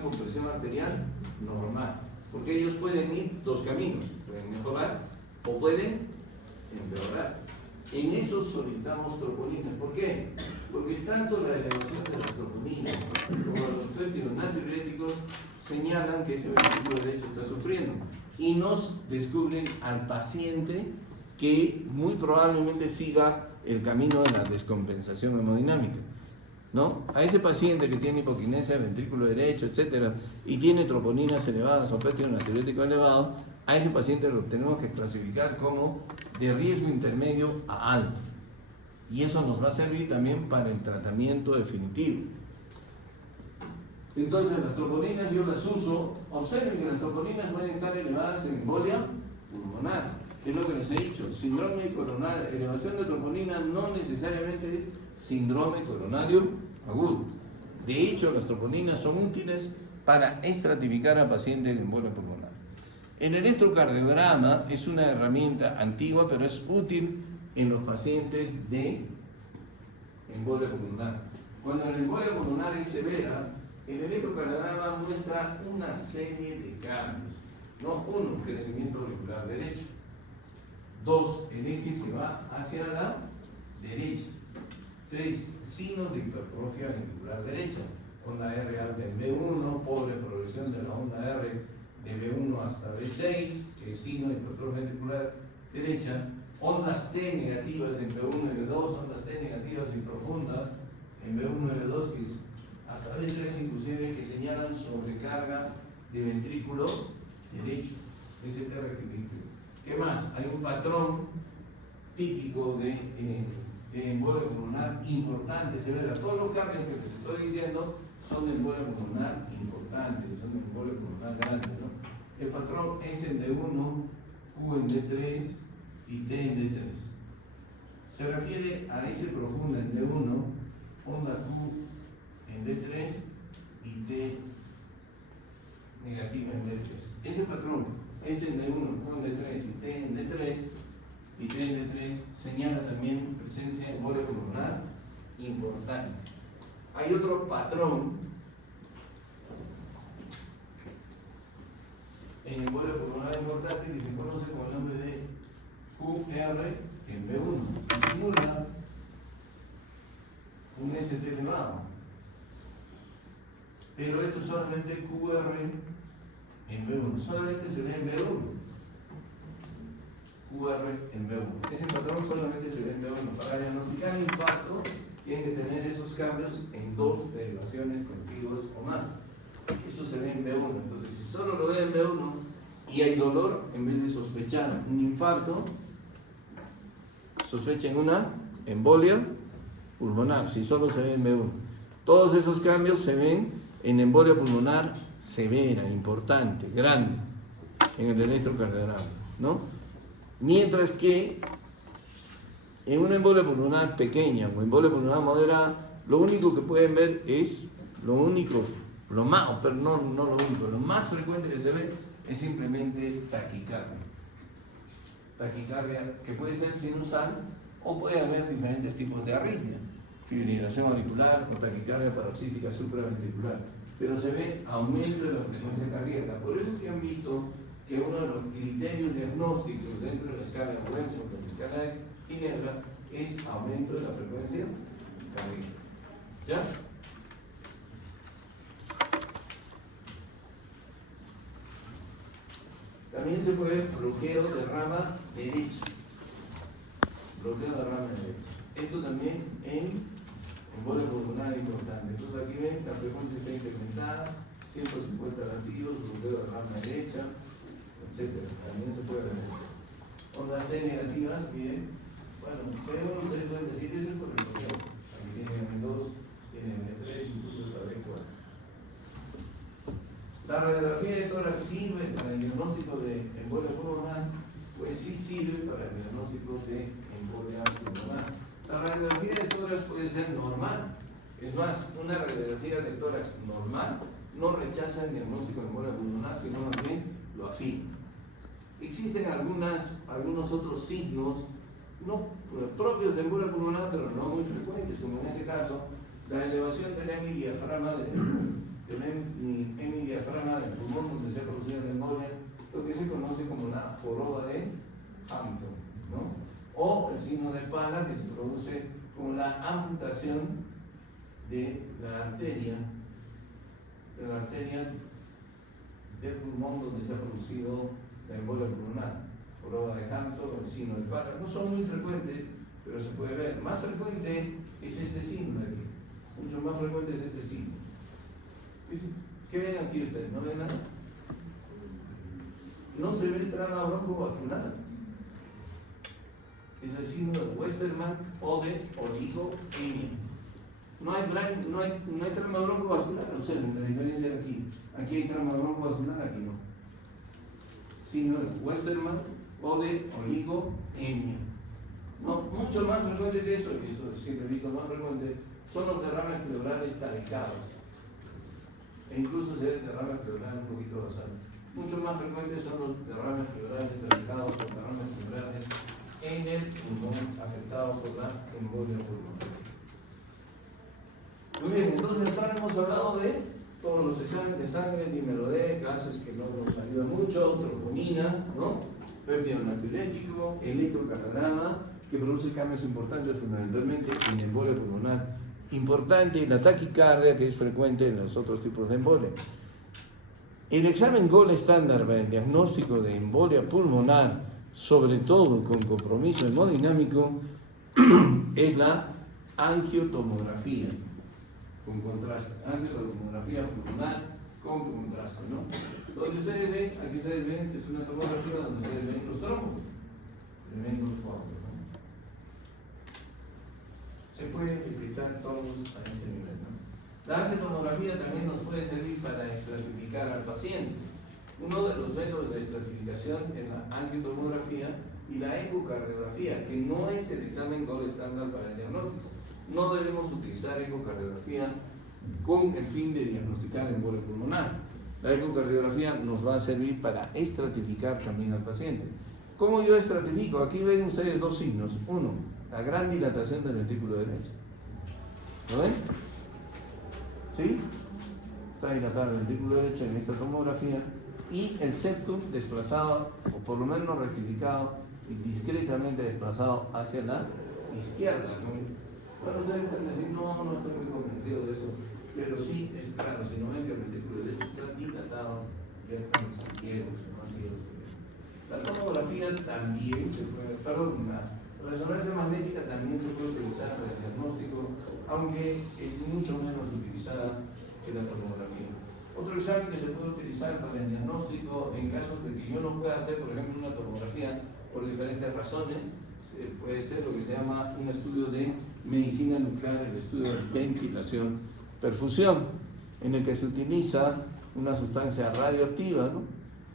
con presión arterial normal. Porque ellos pueden ir dos caminos. Pueden mejorar o pueden empeorar. En eso solicitamos troponinas. ¿Por qué? Porque tanto la elevación de las troponinas como los péptidos natriuréticos señalan que ese ventrículo derecho está sufriendo y nos descubren al paciente que muy probablemente siga el camino de la descompensación hemodinámica, ¿no? A ese paciente que tiene hipoquinesia del ventrículo derecho, etcétera, y tiene troponinas elevadas o PET un antibiótico elevado, a ese paciente lo tenemos que clasificar como de riesgo intermedio a alto. Y eso nos va a servir también para el tratamiento definitivo. Entonces, las troponinas yo las uso. Observen que las troponinas pueden estar elevadas en embolia pulmonar. Es lo que les he dicho. Síndrome coronario, elevación de troponina no necesariamente es síndrome coronario agudo. De hecho, las troponinas son útiles para estratificar a pacientes de embolia pulmonar. El electrocardiograma es una herramienta antigua, pero es útil en los pacientes de embolia pulmonar. Cuando la embolia pulmonar es severa, el electrocardiograma muestra una serie de cambios. No, uno, crecimiento auricular derecho. Dos, el eje se va hacia la derecha. Tres, signos de hipertrofia ventricular derecha. Onda R alta en B1, pobre progresión de la onda R de B1 hasta B6, que es signo de hipertrofia ventricular derecha. Ondas T negativas en B1 y B2, ondas T negativas y profundas en B1 y B2, que es hasta B3 inclusive, que señalan sobrecarga de ventrículo derecho, ST rectilíneo. ¿Qué más? Hay un patrón típico de embolia pulmonar importante, severa. Todos los cambios que les estoy diciendo son de embolia pulmonar importantes, son de embolia pulmonar grande, ¿no? El patrón es en D1, Q en D3 y T en D3. Se refiere a ese profundo en D1, onda Q en D3 y T negativa en D3. Ese patrón es en D1, Q en D3 y T en D3 y T en D3 señala también presencia de embolia pulmonar importante. Hay otro patrón en embolia pulmonar importante que se conoce con el nombre de QR en B1, que simula un ST elevado. Pero esto es solamente QR en B1, solamente se ve en B1. QR en B1. Ese patrón solamente se ve en B1. Para diagnosticar infarto, tienen que tener esos cambios en 2 derivaciones contiguas o más. Eso se ve en B1. Entonces, si solo lo ve en B1 y hay dolor, en vez de sospechar un infarto, sospechen una embolia pulmonar, si solo se ve en B1. Todos esos cambios se ven en embolia pulmonar severa, importante, grande, en el electrocardiograma, ¿no? Mientras que en una embolia pulmonar pequeña o embolia pulmonar moderada, lo único que pueden ver es lo más frecuente que se ve es simplemente taquicardia. Taquicardia que puede ser sinusal o puede haber diferentes tipos de arritmia, fibrilación auricular o taquicardia paroxística supraventricular, pero se ve aumento de la frecuencia cardíaca. Por eso sí han visto que uno de los criterios diagnósticos dentro de la escala de Wilson o la escala de Ginebra es aumento de la frecuencia cardíaca. ¿Ya? También se puede ver bloqueo de rama derecha. Bloqueo de rama derecha. Esto también en embolia pulmonar importante. Entonces aquí ven, la frecuencia está incrementada, 150 latidos, bloqueo de rama derecha, etc. También se puede ver. Ondas T negativas, miren. Bueno, pero ustedes pueden decir eso es por el bloqueo. Aquí tienen M2, tienen M3, incluso hasta B4. La radiografía de tórax sirve para el diagnóstico de embolia pulmonar, pues sí sirve para el diagnóstico de embolia pulmonar. La radiografía de tórax puede ser normal. Es más, una radiografía de tórax normal no rechaza el diagnóstico de embolia pulmonar, sino más bien lo afirma. Existen algunos otros signos no propios de embolia pulmonar, pero no muy frecuentes, como en este caso, la elevación del hemidiafragma del pulmón donde se ha producido la embolia, lo que se conoce como la joroba de Hampton, ¿no? O el signo de Pala, que se produce como la amputación de la arteria del pulmón donde se ha producido la embolia pulmonar. Joroba de Hampton o el signo de Pala. No son muy frecuentes, pero se puede ver. Más frecuente es este signo de aquí. Mucho más frecuente es este signo. ¿Qué ven aquí ustedes? ¿No ven nada? No se ve el trama broncovascular. Es el signo de Westermann o de oligoemia. No hay trama broncovascular, observen la diferencia de aquí. Aquí hay trama broncovascular, aquí no. Signo de Westermann o de oligoemia. No, mucho más frecuente que eso, y eso siempre he visto más frecuente, son los derrames pleurales taricados. E incluso se ve derrames pleurales un poquito basados. Mucho más frecuentes son los derrames pleurales taricados o derrames pleurales en el pulmón afectado por la embolia pulmonar. Muy bien, entonces ahora hemos hablado de todos los exámenes de sangre, dímero D, gases que no nos ayudan mucho, troponina, ¿no? Péptido natriurético, electrocardiograma, que produce cambios importantes fundamentalmente en embolia pulmonar. Importante la taquicardia, que es frecuente en los otros tipos de embolia. El examen GOL estándar para el diagnóstico de embolia pulmonar, sobre todo con compromiso hemodinámico, es la angiotomografía con contraste. Angiotomografía pulmonar con contraste, ¿no? Donde ustedes ven, aquí ustedes ven, esta es una tomografía donde ustedes ven los trombos, tremendos cuadros, ¿no? Se puede detectar todos a ese nivel, ¿no? La angiotomografía también nos puede servir para estratificar al paciente. Uno de los métodos de estratificación es la angiotomografía y la ecocardiografía, que no es el examen GOL estándar para el diagnóstico. No debemos utilizar ecocardiografía con el fin de diagnosticar embolia pulmonar. La ecocardiografía nos va a servir para estratificar también al paciente. ¿Cómo yo estratifico? Aquí ven ustedes dos signos. Uno, la gran dilatación del ventrículo derecho. ¿Lo ven? ¿Sí? Está dilatado el ventrículo derecho en esta tomografía y el septum desplazado, o por lo menos rectificado y discretamente desplazado hacia la izquierda, ¿no? Bueno, ustedes pueden decir, no estoy muy convencido de eso, pero sí, es claro, si no ven que el ventrículo derecho está dilatado, ya están ciegos, más ciegos que eso. La tomografía también se puede, perdón, la resonancia magnética también se puede utilizar para el diagnóstico, aunque es mucho menos utilizada que la tomografía. Otro examen que se puede utilizar para el diagnóstico en casos de que yo no pueda hacer, por ejemplo, una tomografía por diferentes razones, puede ser lo que se llama un estudio de medicina nuclear, el estudio de ventilación-perfusión, en el que se utiliza una sustancia radioactiva, ¿no?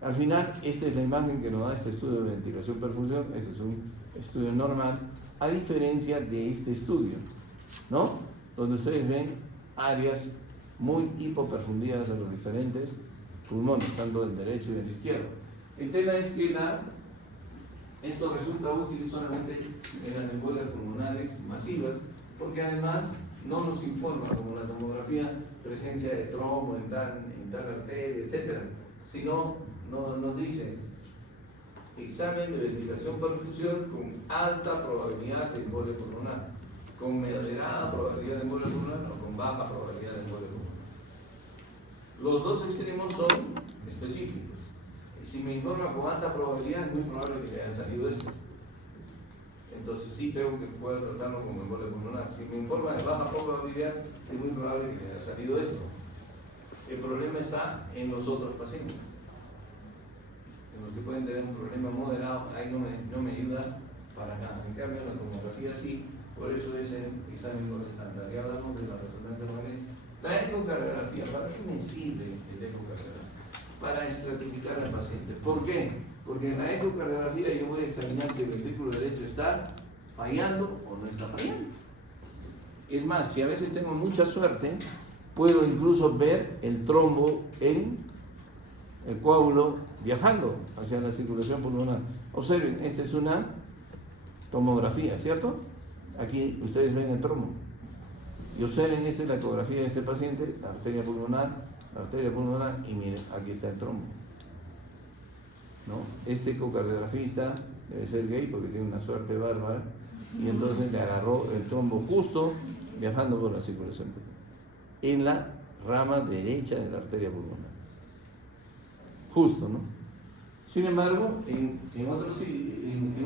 Al final, esta es la imagen que nos da este estudio de ventilación-perfusión, este es un estudio normal, a diferencia de este estudio, ¿no? Donde ustedes ven áreas muy hipoperfundidas de los diferentes pulmones, tanto del derecho y del izquierdo. El tema es que esto resulta útil solamente en las embolias pulmonares masivas, porque además no nos informa, como la tomografía, presencia de trombo en tal arteria, etc., sino nos dice examen de ventilación-perfusión con alta probabilidad de embolia pulmonar, con moderada probabilidad de embolia pulmonar o con baja probabilidad de embolia pulmonar. Los dos extremos son específicos. Si me informa con alta probabilidad, es muy probable que se haya salido esto. Entonces sí tengo que poder tratarlo como embolia pulmonar. Si me informa de baja probabilidad, es muy probable que haya salido esto. El problema está en los otros pacientes. En los que pueden tener un problema moderado, ahí no me ayuda para nada. En cambio, la tomografía sí, por eso es el examen GOL estándar. Ya hablamos de la resonancia magnética. La ecocardiografía, ¿para qué me sirve el ecocardiograma? Para estratificar al paciente. ¿Por qué? Porque en la ecocardiografía yo voy a examinar si el ventrículo derecho está fallando o no está fallando. Es más, si a veces tengo mucha suerte, puedo incluso ver el trombo en el coágulo viajando hacia la circulación pulmonar. Observen, esta es una tomografía, ¿cierto? Aquí ustedes ven el trombo. Y observen, esta es la ecografía de este paciente, la arteria pulmonar, y miren, aquí está el trombo, ¿no? Este ecocardiografista debe ser gay porque tiene una suerte bárbara, y entonces le agarró el trombo justo viajando por la circulación pulmonar, en la rama derecha de la arteria pulmonar. Justo, ¿no? Sin embargo, en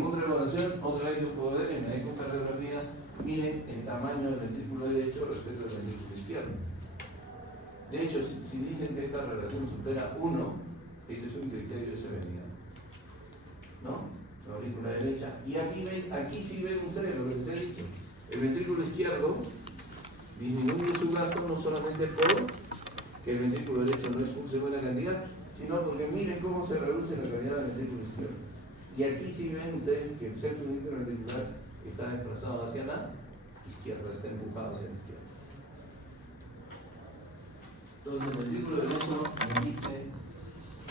otra evaluación, otra vez se puede ver en la ecocardiografía, miren el tamaño del ventrículo derecho respecto al ventrículo izquierdo. De hecho, si dicen que esta relación supera 1, este es un criterio de severidad, ¿no? La aurícula derecha. Y aquí sí ven ustedes lo que les he dicho. El ventrículo izquierdo disminuye su gasto no solamente por que el ventrículo derecho no expulse buena cantidad, sino porque miren cómo se reduce la calidad del ventrículo izquierdo. Y aquí sí ven ustedes que el septum interventricular está desplazado hacia la izquierda, está empujado hacia la izquierda. Entonces el ventrículo derecho me dice,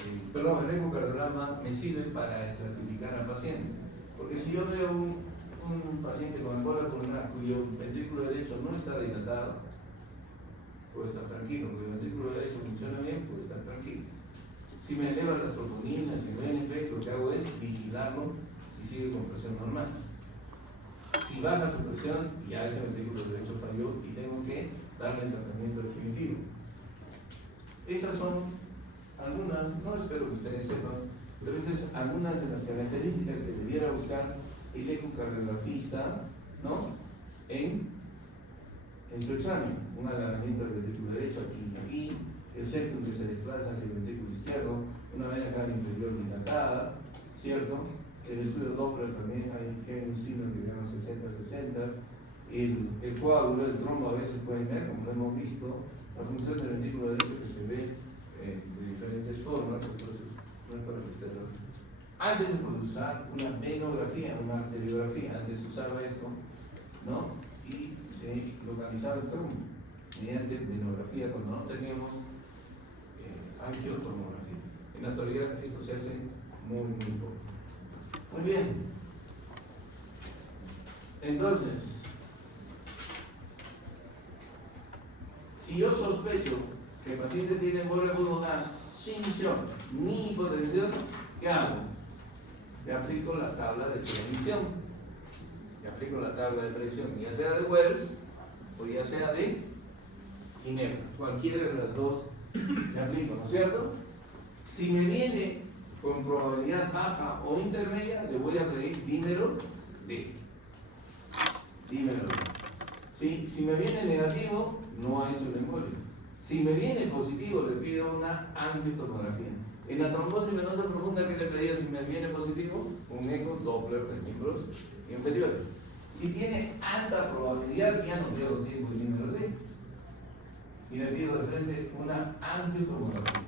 el ecocardiograma me sirve para estratificar al paciente. Porque si yo veo un paciente con embolia pulmonar cuyo ventrículo derecho no está dilatado, puedo estar tranquilo, cuyo ventrículo derecho funciona bien, puedo estar tranquilo. Si me elevan las troponinas y BNP, lo que hago es vigilarlo si sigue con presión normal. Si baja su presión, ya ese ventrículo derecho falló y tengo que darle el tratamiento definitivo. Estas son algunas, no espero que ustedes sepan, pero estas son algunas de las características que debiera buscar el ecocardiografista, ¿no? en su examen. Un alargamiento del ventrículo derecho aquí y aquí, el septum que se desplaza hacia el ventrículo izquierdo, una vena cara inferior dilatada, ¿cierto? El estudio Doppler también hay que un signo que se llama 60-60. El coágulo, el trombo a veces pueden ver, como lo hemos visto, la función del ventrículo derecho que se ve de diferentes formas, entonces no es para que ustedes lo vean. Antes de usar una venografía, una arteriografía, antes se usaba esto, ¿no? Y se localizaba el trombo mediante venografía cuando no teníamos angiotomografía. En la actualidad esto se hace muy poco. Muy bien. Entonces, si yo sospecho que el paciente tiene embolia pulmonar sin shock ni hipotensión, ¿qué hago? Le aplico la tabla de predicción. Le aplico la tabla de predicción, ya sea de Wells o ya sea de Ginebra. Cualquiera de las dos le aplico, ¿no es cierto? Si me viene con probabilidad baja o intermedia, le voy a pedir dímero D. Dímero D. Si me viene negativo, no es un embolio. Si me viene positivo, le pido una angiotomografía. En la trombosis venosa profunda, ¿qué le pedía si me viene positivo? Un eco Doppler de miembros inferiores. Si tiene alta probabilidad, ya no pierdo tiempo y dímero D. Y le pido de frente una angiotomografía.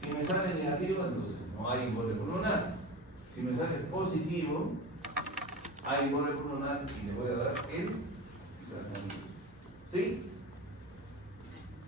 Si me sale negativo, entonces no hay embolia pulmonar. Si me sale positivo, hay embolia pulmonar y le voy a dar el tratamiento. ¿Sí?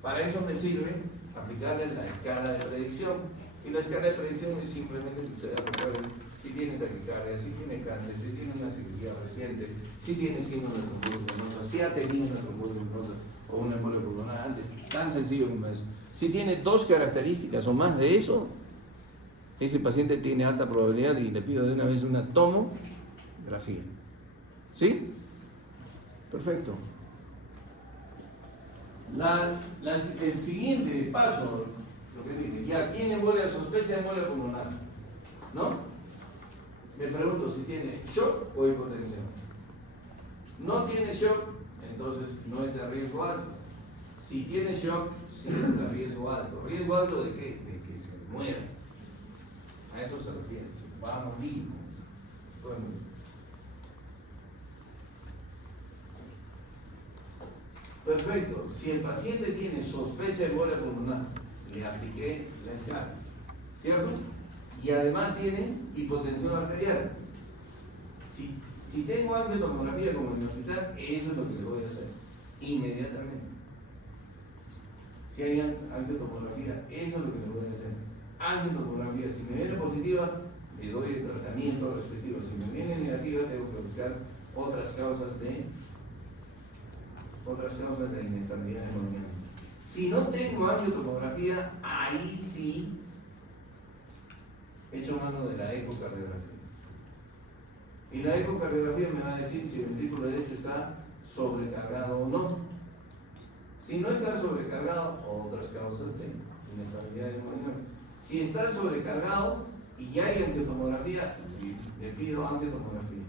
Para eso me sirve aplicarle la escala de predicción. Y la escala de predicción es simplemente que ustedes recuerden si tiene taquicardia, si tiene cáncer, si tiene una cirugía reciente, si tiene síndrome de trombosis venosa, si ha tenido una trombosis venosa o una embolia pulmonar antes, tan sencillo como eso. Si tiene dos características o más de eso, ese paciente tiene alta probabilidad y le pido de una vez una tomografía. ¿Sí? Perfecto. El siguiente paso, lo que dije, ya tiene embolia, sospecha de embolia pulmonar, ¿no? Me pregunto si tiene shock o hipotensión. No tiene shock, entonces no es de riesgo alto. Si tiene shock, sí es de riesgo alto. ¿Riesgo alto de qué? De que se muera. A eso se refiere. Se va a morir. Bueno. Perfecto. Si el paciente tiene sospecha de embolia pulmonar, le apliqué la escala, ¿cierto? Y además tiene hipotensión arterial. Si tengo angiotomografía como en el hospital, eso es lo que le voy a hacer inmediatamente. Si hay angiotomografía, eso es lo que le voy a hacer. Angiotomografía, si me viene positiva, le doy el tratamiento respectivo. Si me viene negativa, tengo que buscar otras causas de inestabilidad hemodinámica. Si no tengo angiotomografía, ahí sí echo mano de la ecocardiografía. Y la ecocardiografía me va a decir si el ventrículo derecho está sobrecargado o no. Si no está sobrecargado, otras causas de inestabilidad hemodinámica. Si está sobrecargado, y ya hay angiotomografía, le pido angiotomografía.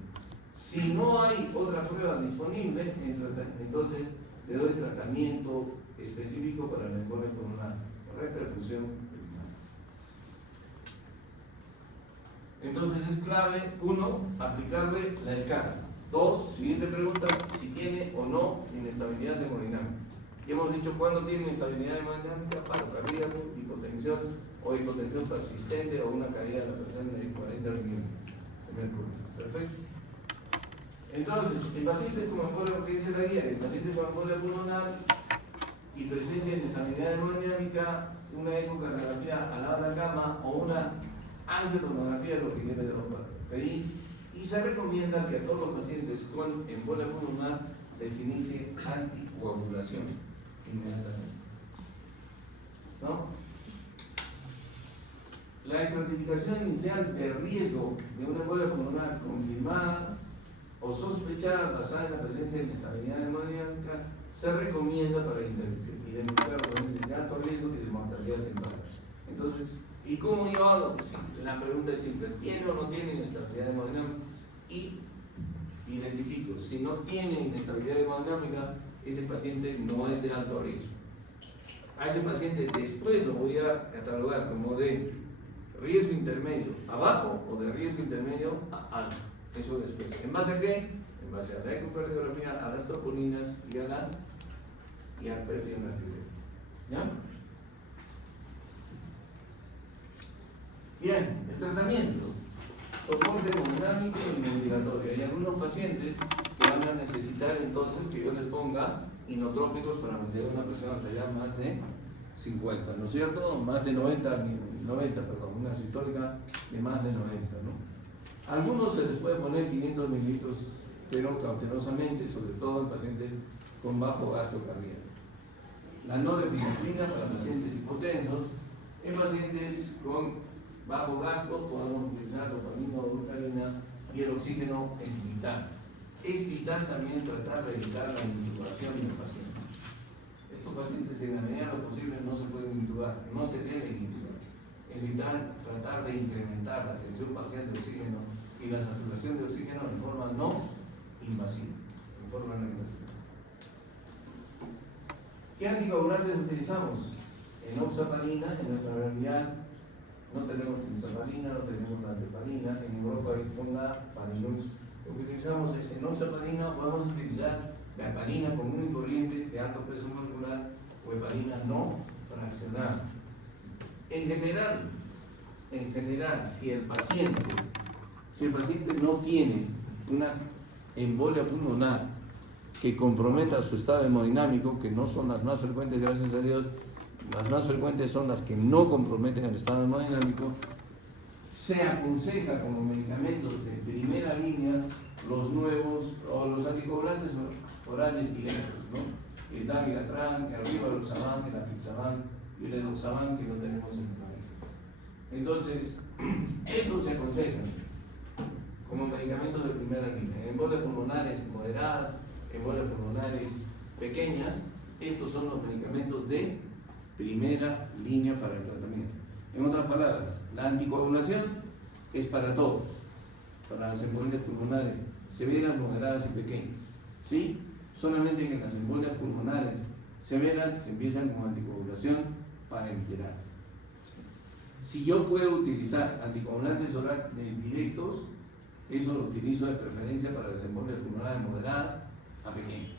Si no hay otra prueba disponible, entonces le doy tratamiento específico para la embolia pulmonar, reperfusión pulmonar. Entonces es clave, 1, aplicarle la escala. 2, siguiente pregunta, si tiene o no inestabilidad hemodinámica. Ya hemos dicho cuándo tiene inestabilidad hemodinámica, paro cardíaco, hipotensión o hipotensión persistente o una caída de la presión de 40 milímetros de mercurio. Perfecto. Entonces, el paciente con embolia, lo que dice la guía, el paciente con embolia pulmonar y presencia de inestabilidad hemodinámica, una ecocardiografía a la hora cama o una angiotomografía, lo que debe de pedir. Y se recomienda que a todos los pacientes con embolia pulmonar les inicie anticoagulación inmediatamente. ¿No? La estratificación inicial de riesgo de una embolia pulmonar confirmada o sospechada basada en la presencia de inestabilidad hemodinámica se recomienda para identificar los pacientes de alto riesgo y de mortalidad temprana. Entonces, ¿y cómo yo hago? Sí, la pregunta es simple: ¿tiene o no tiene inestabilidad hemodinámica? Y identifico, si no tiene inestabilidad hemodinámica, ese paciente no es de alto riesgo. A ese paciente después lo voy a catalogar como de riesgo intermedio abajo o de riesgo intermedio a alto. Eso después. ¿En base a qué? En base a la ecocardiografía, a las troponinas y al perfil arterial. ¿Ya? Bien, el tratamiento. Soporte hemodinámico y ventilatorio. Hay algunos pacientes que van a necesitar entonces que yo les ponga inotrópicos para mantener una presión arterial más de 50, ¿no es cierto? Más de 90, perdón, una sistólica de más de 90, ¿no? A algunos se les puede poner 500 mililitros, pero cautelosamente, sobre todo en pacientes con bajo gasto cardíaco. La norepinefrina para pacientes hipotensos. En pacientes con bajo gasto podemos utilizar dopamina o glucarina, y el oxígeno es vital. Es vital también tratar de evitar la intubación del paciente. Estos pacientes, en la medida de lo posible, no se pueden intubar, no se deben intubar. Es vital tratar de incrementar la tensión parcial de oxígeno y la saturación de oxígeno en forma no invasiva. ¿Qué anticoagulantes utilizamos? Enoxaparina, en nuestra realidad no tenemos enoxaparina, no tenemos danteparina. En Europa hay una Parinux. Lo que utilizamos es enoxaparina, podemos utilizar la heparina común y corriente de alto peso molecular o heparina no fraccionada. En general, si el paciente no tiene una embolia pulmonar que comprometa su estado hemodinámico, que no son las más frecuentes, gracias a Dios, las más frecuentes son las que no comprometen el estado hemodinámico, se aconseja como medicamentos de primera línea los nuevos o los anticoagulantes orales directos, ¿no? El dabigatran, el rivaroxaban, el apixaban y el edoxaban, que no tenemos en el país. Entonces, estos se aconsejan como medicamentos de primera línea. Embolias pulmonares moderadas, embolias pulmonares pequeñas, estos son los medicamentos de primera línea para el tratamiento. En otras palabras, la anticoagulación es para todos, para las embolias pulmonares severas, moderadas y pequeñas, ¿sí? Solamente que en las embolias pulmonares severas se empiezan con anticoagulación parenteral. Si yo puedo utilizar anticoagulantes orales directos, eso lo utilizo de preferencia para las embolias pulmonares moderadas a pequeñas.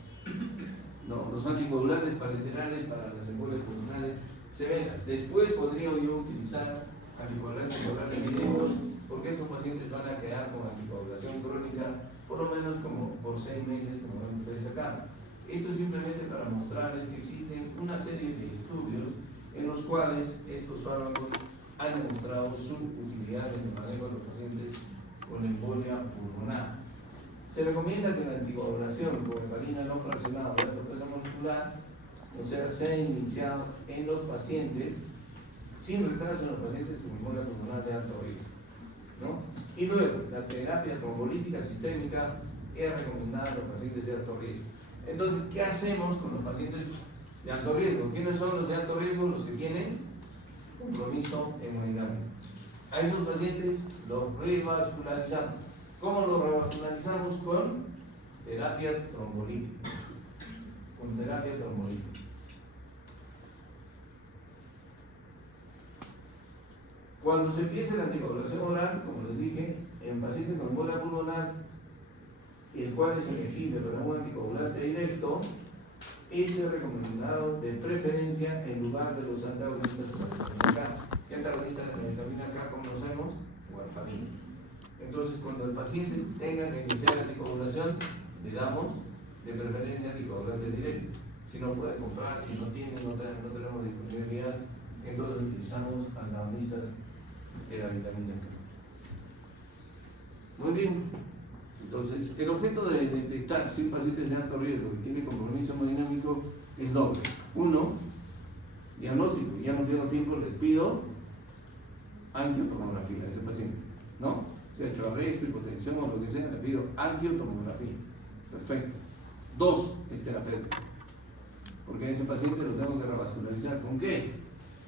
No, los anticoagulantes parenterales para las embolias pulmonares severas. Después podría yo utilizar anticoagulantes orales directos, porque estos pacientes van a quedar con anticoagulación crónica por lo menos como por 6 meses, como ven ustedes acá. Esto es simplemente para mostrarles que existen una serie de estudios en los cuales estos fármacos han demostrado su utilidad en el manejo de los pacientes con embolia pulmonar. Se recomienda que la anticoagulación con heparina no fraccionada de alto peso molecular, o sea, sea iniciado en los pacientes sin retraso en los pacientes con embolia pulmonar de alto riesgo, ¿no? Y luego, la terapia trombolítica sistémica es recomendada en los pacientes de alto riesgo. Entonces, ¿qué hacemos con los pacientes de alto riesgo? ¿Quiénes son los de alto riesgo? Los que tienen compromiso hemodinámico. A esos pacientes los revascularizamos. ¿Cómo los revascularizamos? Con terapia trombolítica. Con terapia trombolítica. Cuando se empieza la anticoagulación oral, como les dije, en pacientes con embolia pulmonar, el cual es elegible para un anticoagulante directo, este es recomendado de preferencia en lugar de los antagonistas de la vitamina K. ¿Qué antagonistas de la vitamina K conocemos? Warfarina. Entonces, cuando el paciente tenga que iniciar anticoagulación, le damos de preferencia anticoagulante directo. Si no puede comprar, si no tiene, no tenemos disponibilidad, entonces utilizamos antagonistas de la vitamina K. Muy bien. Entonces, el objeto de detectar si un paciente es de alto riesgo y tiene compromiso hemodinámico es doble. Uno, diagnóstico. Ya no pierdo tiempo, les pido angiotomografía a ese paciente, ¿no? Se ha hecho arresto, hipotensión o lo que sea, le pido angiotomografía. Perfecto. Dos, es terapéutico. Porque a ese paciente lo tengo que revascularizar. ¿Con qué?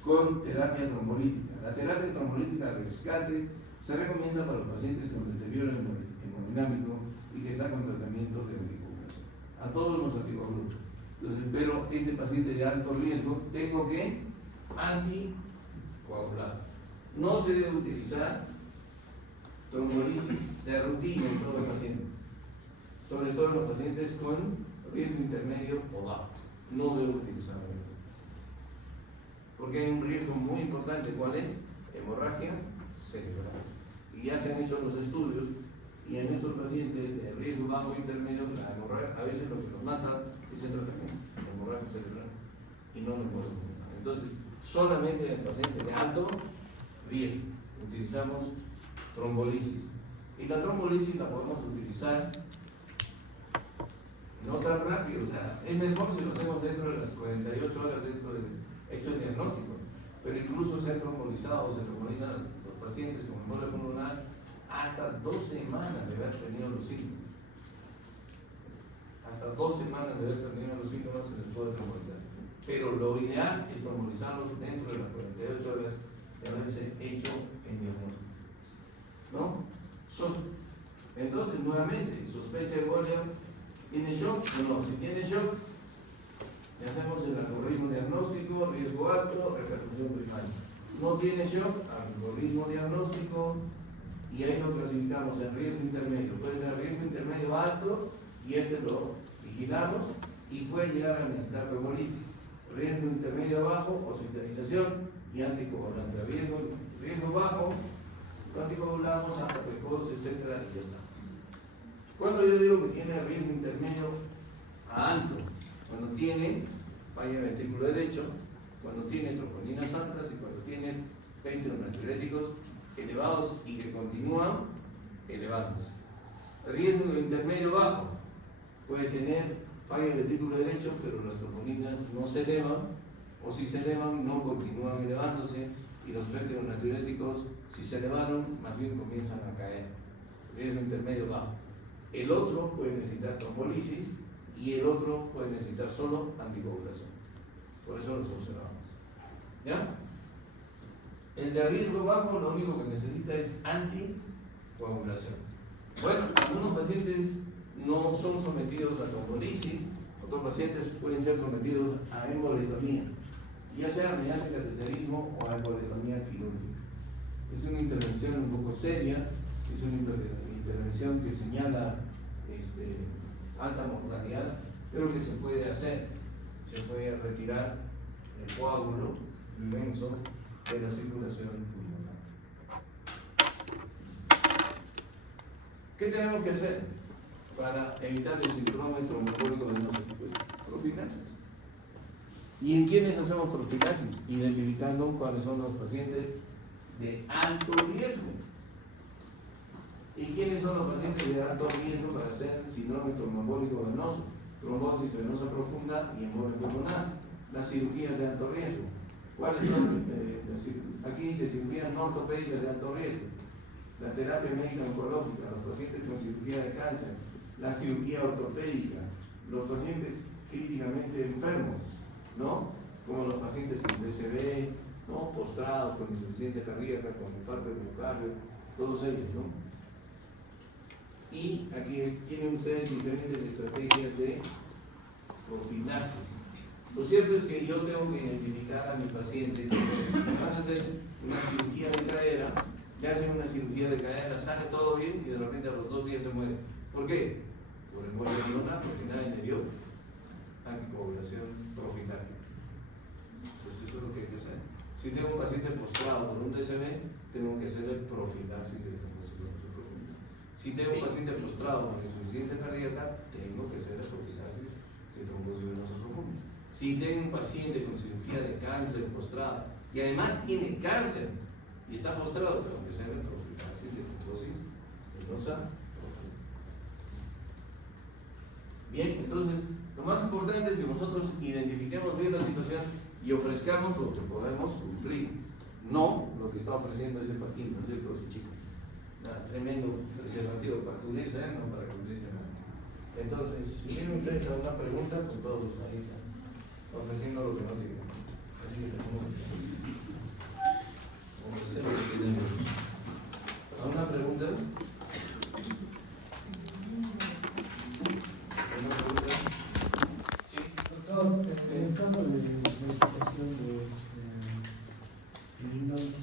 Con terapia trombolítica. La terapia trombolítica de rescate se recomienda para los pacientes con deterioro hemodinámico y que están con tratamiento de anticoagulación. A todos los anticoagulantes. Entonces, pero este paciente de alto riesgo, tengo que anticoagular. No se debe utilizar trombolisis de rutina en todos los pacientes, sobre todo en los pacientes con riesgo intermedio o bajo. No debo utilizarlo. Porque hay un riesgo muy importante, ¿cuál es? Hemorragia cerebral. Y ya se han hecho los estudios, y en estos pacientes de riesgo bajo e intermedio, la hemorragia, a veces lo que nos mata es el tratamiento, la hemorragia cerebral, y no lo podemos matar. Entonces, solamente en el paciente de alto riesgo utilizamos trombolisis. Y la trombolisis la podemos utilizar no tan rápido, o sea, es mejor si lo hacemos dentro de las 48 horas dentro del hecho el diagnóstico, pero incluso se han trombolizado, se trombolizan los pacientes con embolia pulmonar hasta 2 semanas de haber tenido los síntomas. Hasta 2 semanas de haber tenido los síntomas se les puede trombolizar. Pero lo ideal es trombolizarlos dentro de las 48 horas de haberse hecho el diagnóstico. ¿No? Entonces, nuevamente, sospecha de embolia. ¿Tiene shock o no? Si tiene shock, le hacemos el algoritmo diagnóstico, riesgo alto, repercusión primaria. No tiene shock, algoritmo diagnóstico, y ahí lo clasificamos en riesgo intermedio. Puede ser riesgo intermedio alto, y este lo vigilamos, y puede llegar a necesitar trombolitis. Riesgo intermedio bajo, hospitalización y anticoagulante. Riesgo bajo, lo anticoagulamos, hasta precoz, etcétera, y ya está. Cuando yo digo que tiene riesgo intermedio a alto, cuando tiene falla ventrículo derecho, cuando tiene tromboninas altas y cuando tiene péptidos natriuréticos elevados y que continúan elevados. Riesgo intermedio bajo, puede tener falla ventrículo derecho, pero las tromboninas no se elevan, o si se elevan no continúan elevándose, y los péptidos natriuréticos, si se elevaron, más bien comienzan a caer. Riesgo intermedio bajo. El otro puede necesitar trombolisis y el otro puede necesitar solo anticoagulación. Por eso los observamos. ¿Ya? El de riesgo bajo lo único que necesita es anticoagulación. Bueno, algunos pacientes no son sometidos a trombolisis, otros pacientes pueden ser sometidos a emboletomía, ya sea mediante cateterismo o a emboletomía quirúrgica. Es una intervención un poco seria, es una intervención que señala alta mortalidad, pero que se puede hacer. Se puede retirar el coágulo inmenso de la circulación pulmonar. ¿Qué tenemos que hacer para evitar el síndrome tromboembólico venoso? Profilaxis. ¿Y en quiénes hacemos profilaxis? Identificando cuáles son los pacientes de alto riesgo. ¿Y quiénes son los pacientes de alto riesgo para hacer síndrome tromboembólico venoso? Trombosis venosa profunda y embolia pulmonar. Las cirugías de alto riesgo. ¿Cuáles son? Aquí dice cirugías no ortopédicas de alto riesgo. La terapia médica oncológica, los pacientes con cirugía de cáncer, la cirugía ortopédica, los pacientes críticamente enfermos, ¿no? Como los pacientes con DCB, ¿no? Postrados, con insuficiencia cardíaca, con infarto de miocardio, todos ellos, ¿no? Y aquí tienen ustedes diferentes estrategias de profilaxis. Lo cierto es que yo tengo que identificar a mis pacientes. Si me van a hacer una cirugía de cadera, le hacen una cirugía de cadera, sale todo bien y de repente a los 2 días se muere. ¿Por qué? Por embolia pulmonar, porque nadie me dio anticoagulación profiláctica. Entonces eso es lo que hay que hacer. Si tengo un paciente postrado por un TCV, tengo que hacerle profilaxis de trombosis venosa profunda. Si tengo un paciente postrado por insuficiencia cardíaca, tengo que hacerle profilaxis de trombosis venosa profunda. Si tengo un paciente con cirugía de cáncer postrado y además tiene cáncer y está postrado, tengo que hacerle profilaxis de trombosis venosa profunda. Bien, entonces lo más importante es que nosotros identifiquemos bien la situación y ofrezcamos lo que podemos cumplir, no lo que está ofreciendo ese patín, no es cierto, ese chico. Nada, tremendo preservativo para cubrirse, no para cubrirse nada. Entonces, si tienen ustedes alguna pregunta, con todos los ahí están ofreciendo lo que no tienen. Así que tenemos ofrecer lo que tienen. ¿Alguna pregunta? ¿Alguna pregunta? Sí. Doctor, en el caso de la situación de Illinois,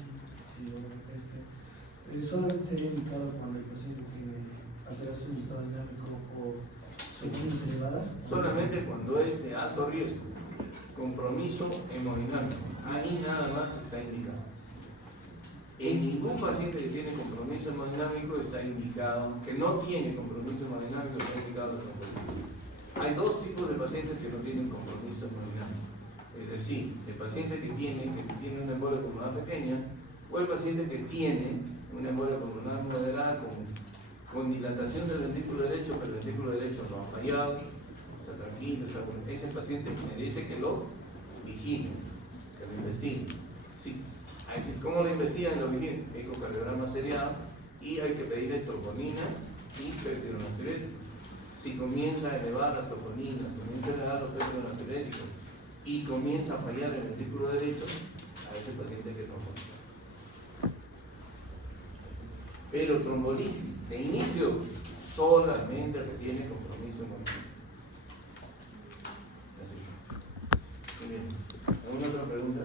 solamente sería indicado cuando el paciente tiene alteración de estado dinámico o secuelas elevadas. Solamente cuando es de alto riesgo, compromiso hemodinámico, ahí nada más está indicado. En ningún paciente que tiene compromiso hemodinámico está indicado, que no tiene compromiso hemodinámico está indicado la trombosis. Hay 2 tipos de pacientes que no tienen compromiso hemodinámico. Es decir, el paciente que tiene una embolia pulmonar pequeña o el paciente que tiene una embolia pulmonar moderada con dilatación del ventrículo derecho, pero el ventrículo derecho no ha fallado, está tranquilo, ese paciente merece que lo vigilen, que lo investiguen. Sí. ¿Cómo lo investigan? Lo vigilen, ecocardiograma seriado y hay que pedirle troponinas y péptido-natriuréticos. Si comienza a elevar las troponinas, comienza a elevar los péptido-natriuréticos y comienza a fallar el ventrículo derecho, a ese paciente que no funciona. Pero trombolisis de inicio solamente el que tiene compromiso hemodinámico. Así. Muy bien. ¿Alguna otra pregunta?